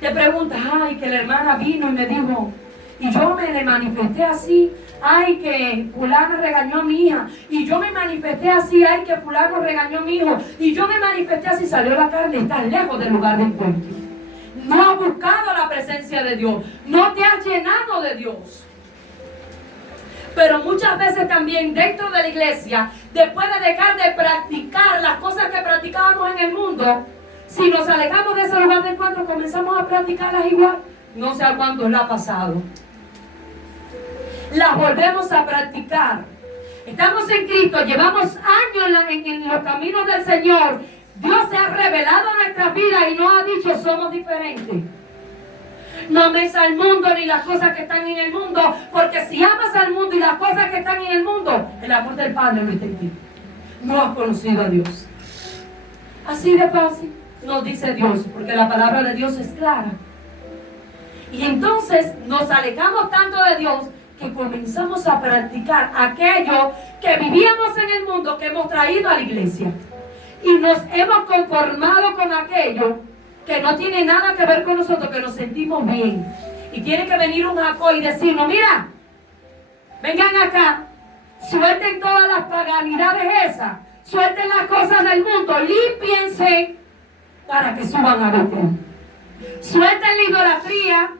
ay, que la hermana vino y me dijo, y yo me le manifesté así. Ay, que fulana regañó a mi hija, y yo me manifesté así. Ay, que fulano regañó a mi hijo, y yo me manifesté así. Salió la carne, estás lejos del lugar de encuentro. No has buscado la presencia de Dios, no te has llenado de Dios. Pero muchas veces también dentro de la iglesia, después de dejar de practicar las cosas que practicábamos en el mundo, si nos alejamos de ese lugar de encuentro, comenzamos a practicarlas igual. No sé a cuántos la ha pasado. Las volvemos a practicar. Estamos en Cristo, llevamos años en los caminos del Señor. Dios se ha revelado en nuestras vidas y nos ha dicho: somos diferentes. No ames al mundo ni las cosas que están en el mundo, porque si amas al mundo y las cosas que están en el mundo, el amor del Padre no está en ti. No has conocido a Dios. Así de fácil nos dice Dios, porque la palabra de Dios es clara. Y entonces nos alejamos tanto de Dios que comenzamos a practicar aquello que vivíamos en el mundo, que hemos traído a la iglesia. Y nos hemos conformado con aquello que no tiene nada que ver con nosotros, que nos sentimos bien. Y tiene que venir un Jacob y decirnos: mira, vengan acá, suelten todas las paganidades esas, suelten las cosas del mundo, límpiense para que suban a Betel. Suelten la idolatría,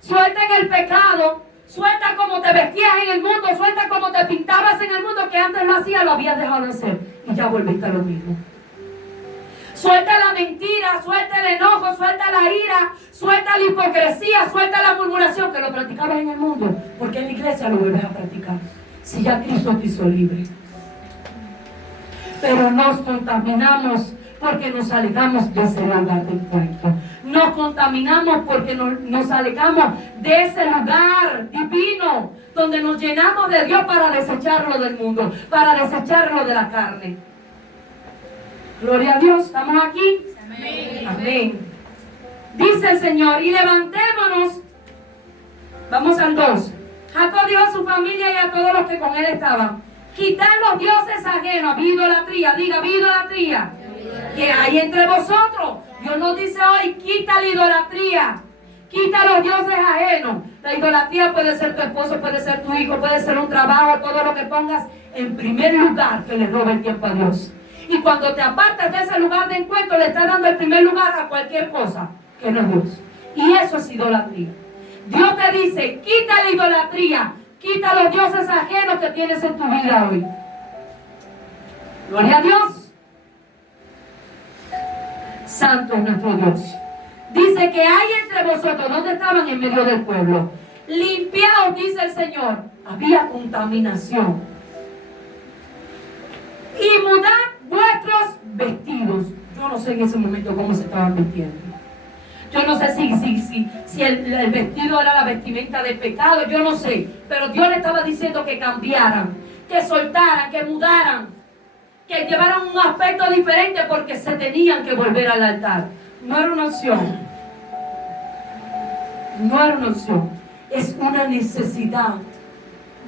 suelten el pecado, suelta como te vestías en el mundo, suelta como te pintabas en el mundo, que antes lo hacías, lo habías dejado de hacer y ya volviste a lo mismo. Suelta la mentira, suelta el enojo, suelta la ira, suelta la hipocresía, suelta la murmuración, que lo practicabas en el mundo, porque en la iglesia lo vuelves a practicar, si ya Cristo te hizo libre. Pero nos contaminamos porque nos alejamos de ese lugar de encuentro. Nos contaminamos porque nos alejamos de ese lugar divino, donde nos llenamos de Dios para desecharlo del mundo, para desecharlo de la carne. Gloria a Dios, ¿estamos aquí? Amén. Amén. Dice el Señor: y levantémonos. Vamos al 2. Jacob dijo a su familia y a todos los que con él estaban: quitad los dioses ajenos. Había idolatría, diga, había idolatría, que hay entre vosotros. Dios nos dice hoy: quita la idolatría, quita los dioses ajenos. La idolatría puede ser tu esposo, puede ser tu hijo, puede ser un trabajo, todo lo que pongas en primer lugar que le robe el tiempo a Dios. Y cuando te apartas de ese lugar de encuentro, le estás dando el primer lugar a cualquier cosa que no es Dios. Y eso es idolatría. Dios te dice: quita la idolatría, quita los dioses ajenos que tienes en tu vida hoy. Gloria a Dios. Santo es nuestro Dios. Dice que hay entre vosotros, ¿dónde estaban? En medio del pueblo. limpiaos, dice el Señor. Había contaminación. Y mudad vuestros vestidos. Yo no sé en ese momento cómo se estaban vistiendo. Yo no sé si el vestido era la vestimenta del pecado, yo no sé. Pero Dios le estaba diciendo que cambiaran, que soltaran, que mudaran, que llevaran un aspecto diferente porque se tenían que volver al altar. No era una opción. No era una opción. Es una necesidad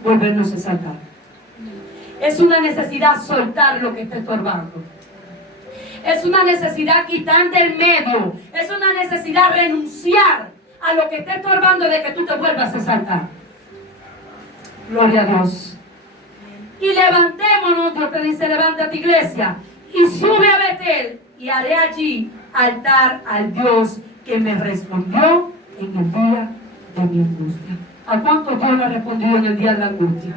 volvernos a saltar. Es una necesidad soltar lo que está estorbando. Es una necesidad quitar del medio. Es una necesidad renunciar a lo que está estorbando de que tú te vuelvas a saltar. Gloria a Dios. Y levantémonos, Dios te dice, levántate iglesia, y sube a Betel, y haré allí altar al Dios que me respondió en el día de mi angustia. ¿A cuánto Dios le respondió en el día de la angustia?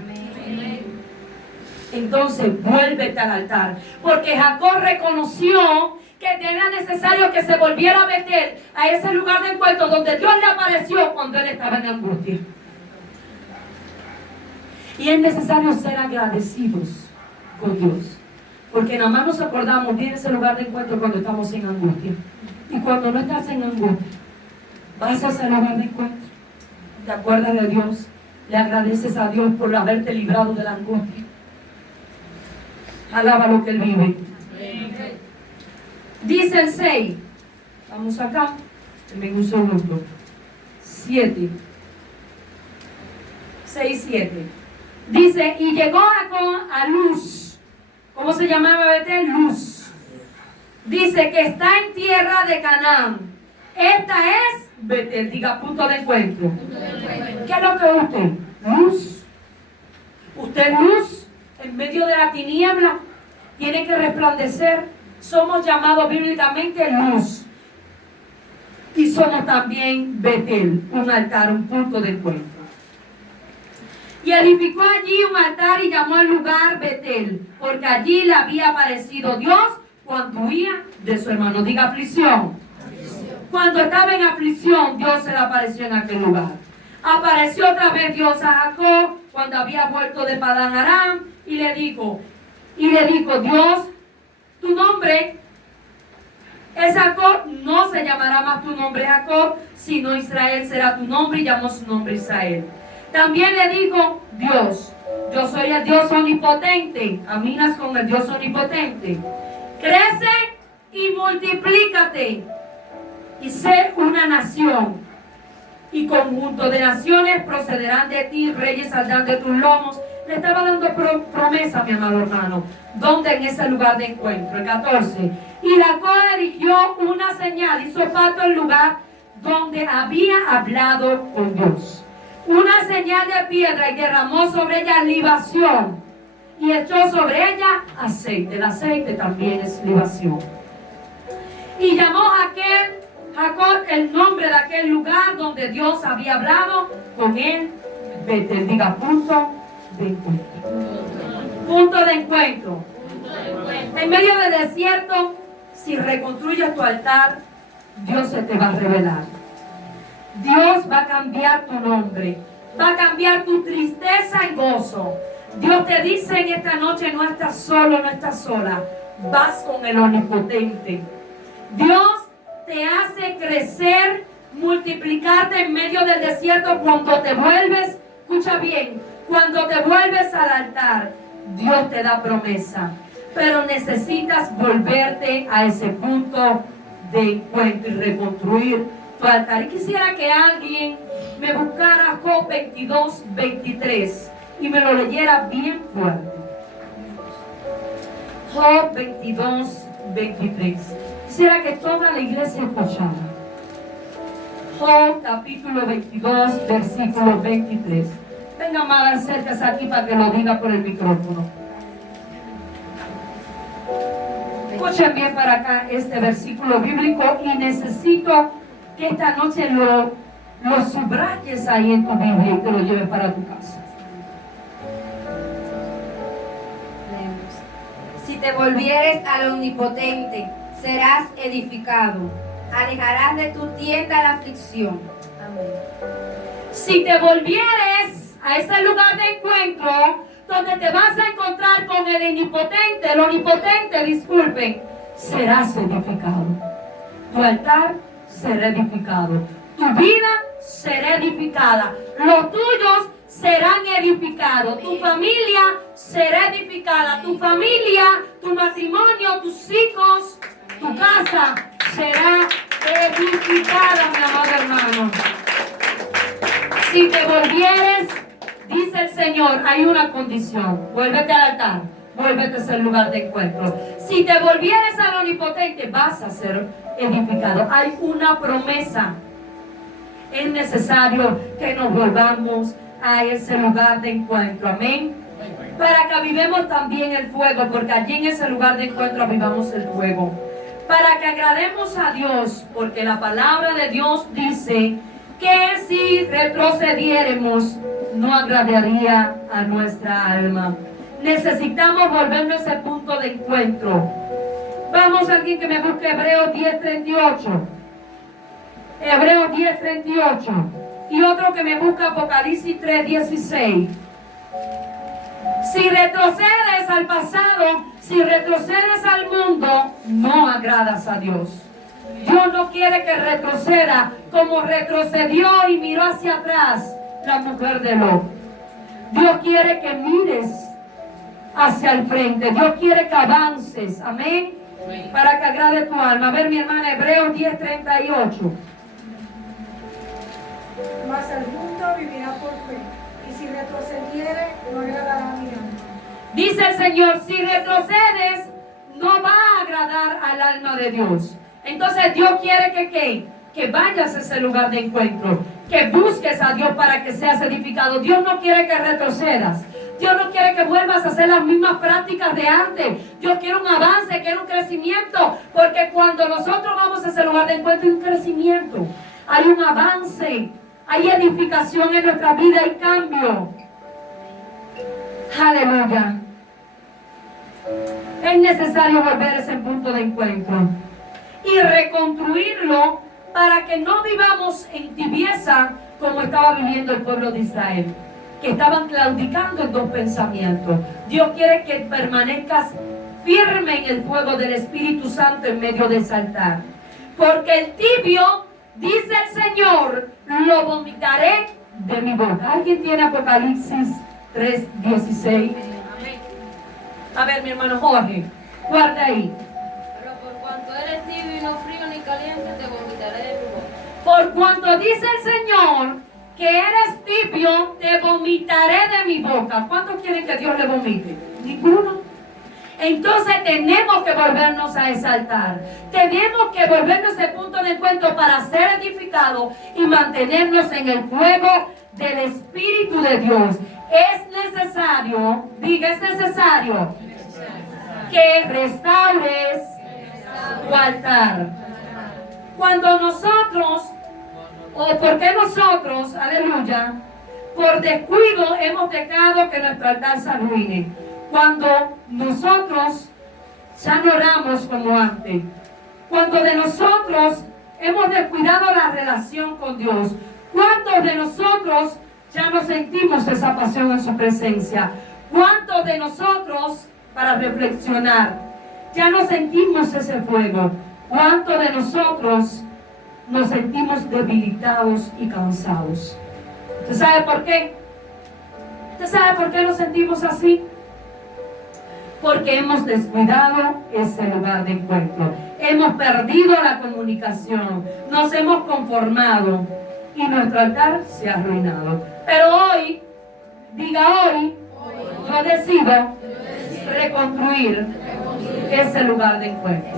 Entonces vuélvete al altar, porque Jacob reconoció que era necesario que se volviera a Betel, a ese lugar de encuentro donde Dios le apareció cuando él estaba en angustia. Y es necesario ser agradecidos con Dios, porque nada más nos acordamos de ese lugar de encuentro cuando estamos en angustia. Y cuando no estás en angustia, vas a ese lugar de encuentro, te acuerdas de Dios, le agradeces a Dios por haberte librado de la angustia. Alaba lo que Él vive. Dice el 6. Vamos acá. En un segundo. 7. 6, 7. Dice, y llegó a Luz. ¿Cómo se llamaba Betel? Luz. Dice que está en tierra de Canaán. Esta es Betel. Diga, punto de encuentro. ¿Qué es lo que es usted? Luz. Usted luz. En medio de la tiniebla tiene que resplandecer. Somos llamados bíblicamente luz. Y somos también Betel, un altar, un punto de encuentro. Y edificó allí un altar y llamó al lugar Betel, porque allí le había aparecido Dios cuando huía de su hermano. Diga aflicción. Cuando estaba en aflicción, Dios se le apareció en aquel lugar. Apareció otra vez Dios a Jacob cuando había vuelto de Padán Aram y le dijo, Dios, tu nombre es Jacob, no se llamará más tu nombre Jacob, sino Israel será tu nombre, y llamó su nombre Israel. También le dijo Dios, yo soy el Dios omnipotente, caminas con el Dios omnipotente, crece y multiplícate y sé una nación, y conjunto de naciones procederán de ti, reyes saldrán de tus lomos. Le estaba dando promesa, mi amado hermano. ¿Dónde? En ese lugar de encuentro. El 14. Y Jacob erigió una señal, hizo pacto el lugar donde había hablado con Dios. Una señal de piedra, y derramó sobre ella libación. Y echó sobre ella aceite. El aceite también es libación. Y llamó Jacob el nombre de aquel lugar donde Dios había hablado con él. Betel. Diga, punto de encuentro. Punto de encuentro. En medio del desierto, si reconstruyes tu altar, Dios se te va a revelar. Dios va a cambiar tu nombre, va a cambiar tu tristeza en gozo. Dios te dice en esta noche, no estás solo, no estás sola, vas con el omnipotente. Dios te hace crecer, multiplicarte en medio del desierto cuando te vuelves, escucha bien, cuando te vuelves al altar. Dios te da promesa, pero necesitas volverte a ese punto de encuentro y reconstruir tu altar. Y quisiera que alguien me buscara Job 22, 23 y me lo leyera bien fuerte. Job 22, 23. Quisiera que toda la iglesia escuchara. Job capítulo 22, versículo 23. Venga, amada, acérquese aquí para que lo diga por el micrófono. Escuchen bien para acá este versículo bíblico y necesito que esta noche lo subrayes ahí en tu Biblia y te lo lleves para tu casa. Si te volvieres al Omnipotente, serás edificado. Alejarás de tu tienda la aflicción. Si te volvieres a ese lugar de encuentro, donde te vas a encontrar con el omnipotente, disculpen, serás edificado. Tu altar será edificado. Tu vida será edificada. Los tuyos serán edificados. Tu familia será edificada. Tu familia, tu matrimonio, tus hijos, tu casa será edificada, mi amado hermano. Si te volvieres, dice el Señor, hay una condición. Vuélvete al altar. Vuélvete a ese lugar de encuentro. Si te volvieres al omnipotente, vas a ser edificado. Hay una promesa. Es necesario que nos volvamos a ese lugar de encuentro. Amén. Para que avivemos también el fuego, porque allí en ese lugar de encuentro avivamos el fuego. Para que agrademos a Dios, porque la palabra de Dios dice que si retrocediéramos, no agradaría a nuestra alma. Necesitamos volvernos a ese punto de encuentro. Vamos a alguien que me busque Hebreos 10:38. Hebreos 10:38. Y otro que me busca Apocalipsis 3:16. Si retrocedes al pasado, si retrocedes al mundo, no agradas a Dios. Dios no quiere que retroceda como retrocedió y miró hacia atrás la mujer de Lot. Dios quiere que mires hacia el frente. Dios quiere que avances. Amén. Para que agrade tu alma. A ver, mi hermana, Hebreos 10:38. Mas el justo vivirá por fe, y si retrocediere, no agradará a mi alma. Dice el Señor, si retrocedes, no va a agradar al alma de Dios. Entonces Dios quiere que vayas a ese lugar de encuentro, que busques a Dios para que seas edificado. Dios no quiere que retrocedas. Dios no quiere que vuelvas a hacer las mismas prácticas de antes. Dios quiere un avance, quiere un crecimiento, porque cuando nosotros vamos a ese lugar de encuentro hay un crecimiento, hay un avance, hay edificación en nuestra vida, hay cambio. Aleluya. Es necesario volver a ese punto de encuentro y reconstruirlo para que no vivamos en tibieza como estaba viviendo el pueblo de Israel, que estaban claudicando en dos pensamientos. Dios quiere que permanezcas firme en el fuego del Espíritu Santo en medio de ese altar, porque el tibio, dice el Señor, lo vomitaré de mi boca. ¿Alguien tiene Apocalipsis 3:16? A ver, mi hermano Jorge, guarda ahí. Pero por cuanto eres tibio y no frío ni caliente, te vomitaré de mi boca. Por cuanto dice el Señor que eres tibio, te vomitaré de mi boca. ¿Cuántos quieren que Dios le vomite? Ninguno. Entonces tenemos que volvernos a exaltar. Tenemos que volvernos a ese punto de encuentro para ser edificados y mantenernos en el fuego del Espíritu de Dios. Es necesario, diga, es necesario que restaures tu altar. Cuando nosotros, o porque nosotros, aleluya, por descuido hemos dejado que nuestro altar se arruine. Cuando nosotros ya no oramos como antes. Cuando de nosotros hemos descuidado la relación con Dios. ¿Cuántos de nosotros ya no sentimos esa pasión en su presencia? ¿Cuántos de nosotros, para reflexionar, ya no sentimos ese fuego? ¿Cuántos de nosotros nos sentimos debilitados y cansados? ¿Usted sabe por qué? ¿Usted sabe por qué nos sentimos así? Porque hemos descuidado ese lugar de encuentro. Hemos perdido la comunicación. Nos hemos conformado y nuestro altar se ha arruinado. Pero hoy, diga hoy, yo decido reconstruir ese lugar de encuentro.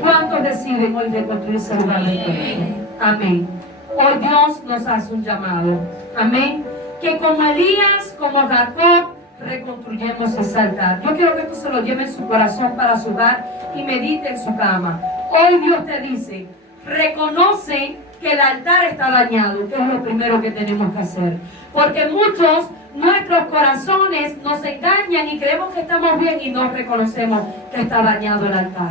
¿Cuántos deciden hoy reconstruir ese lugar de encuentro? Amén. Hoy Dios nos hace un llamado. Amén. Que como Elías, como Jacob, reconstruyemos ese altar. Yo quiero que esto se lo lleve en su corazón para su hogar y medite en su cama. Hoy Dios te dice, reconoce que el altar está dañado, que es lo primero que tenemos que hacer. Porque muchos, nuestros corazones nos engañan y creemos que estamos bien y no reconocemos que está dañado el altar.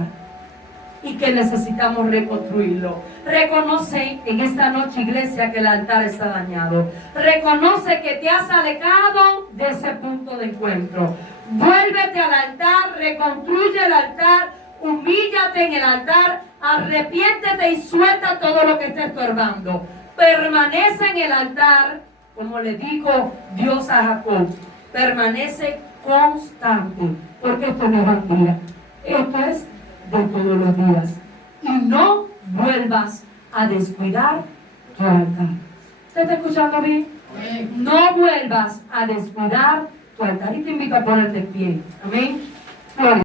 y que necesitamos reconstruirlo. Reconoce en esta noche, iglesia, que el altar está dañado. Reconoce que te has alejado de ese punto de encuentro. Vuélvete al altar, reconstruye el altar, humíllate en el altar, arrepiéntete y suelta todo lo que esté estorbando. Permanece en el altar, como le dijo Dios a Jacob. Permanece constante, porque esto no es un día. Esto es de todos los días. Y no vuelvas a descuidar tu altar. ¿Usted está escuchando bien? No vuelvas a descuidar tu altar. Y te invito a ponerte en pie. Amén. Gloria.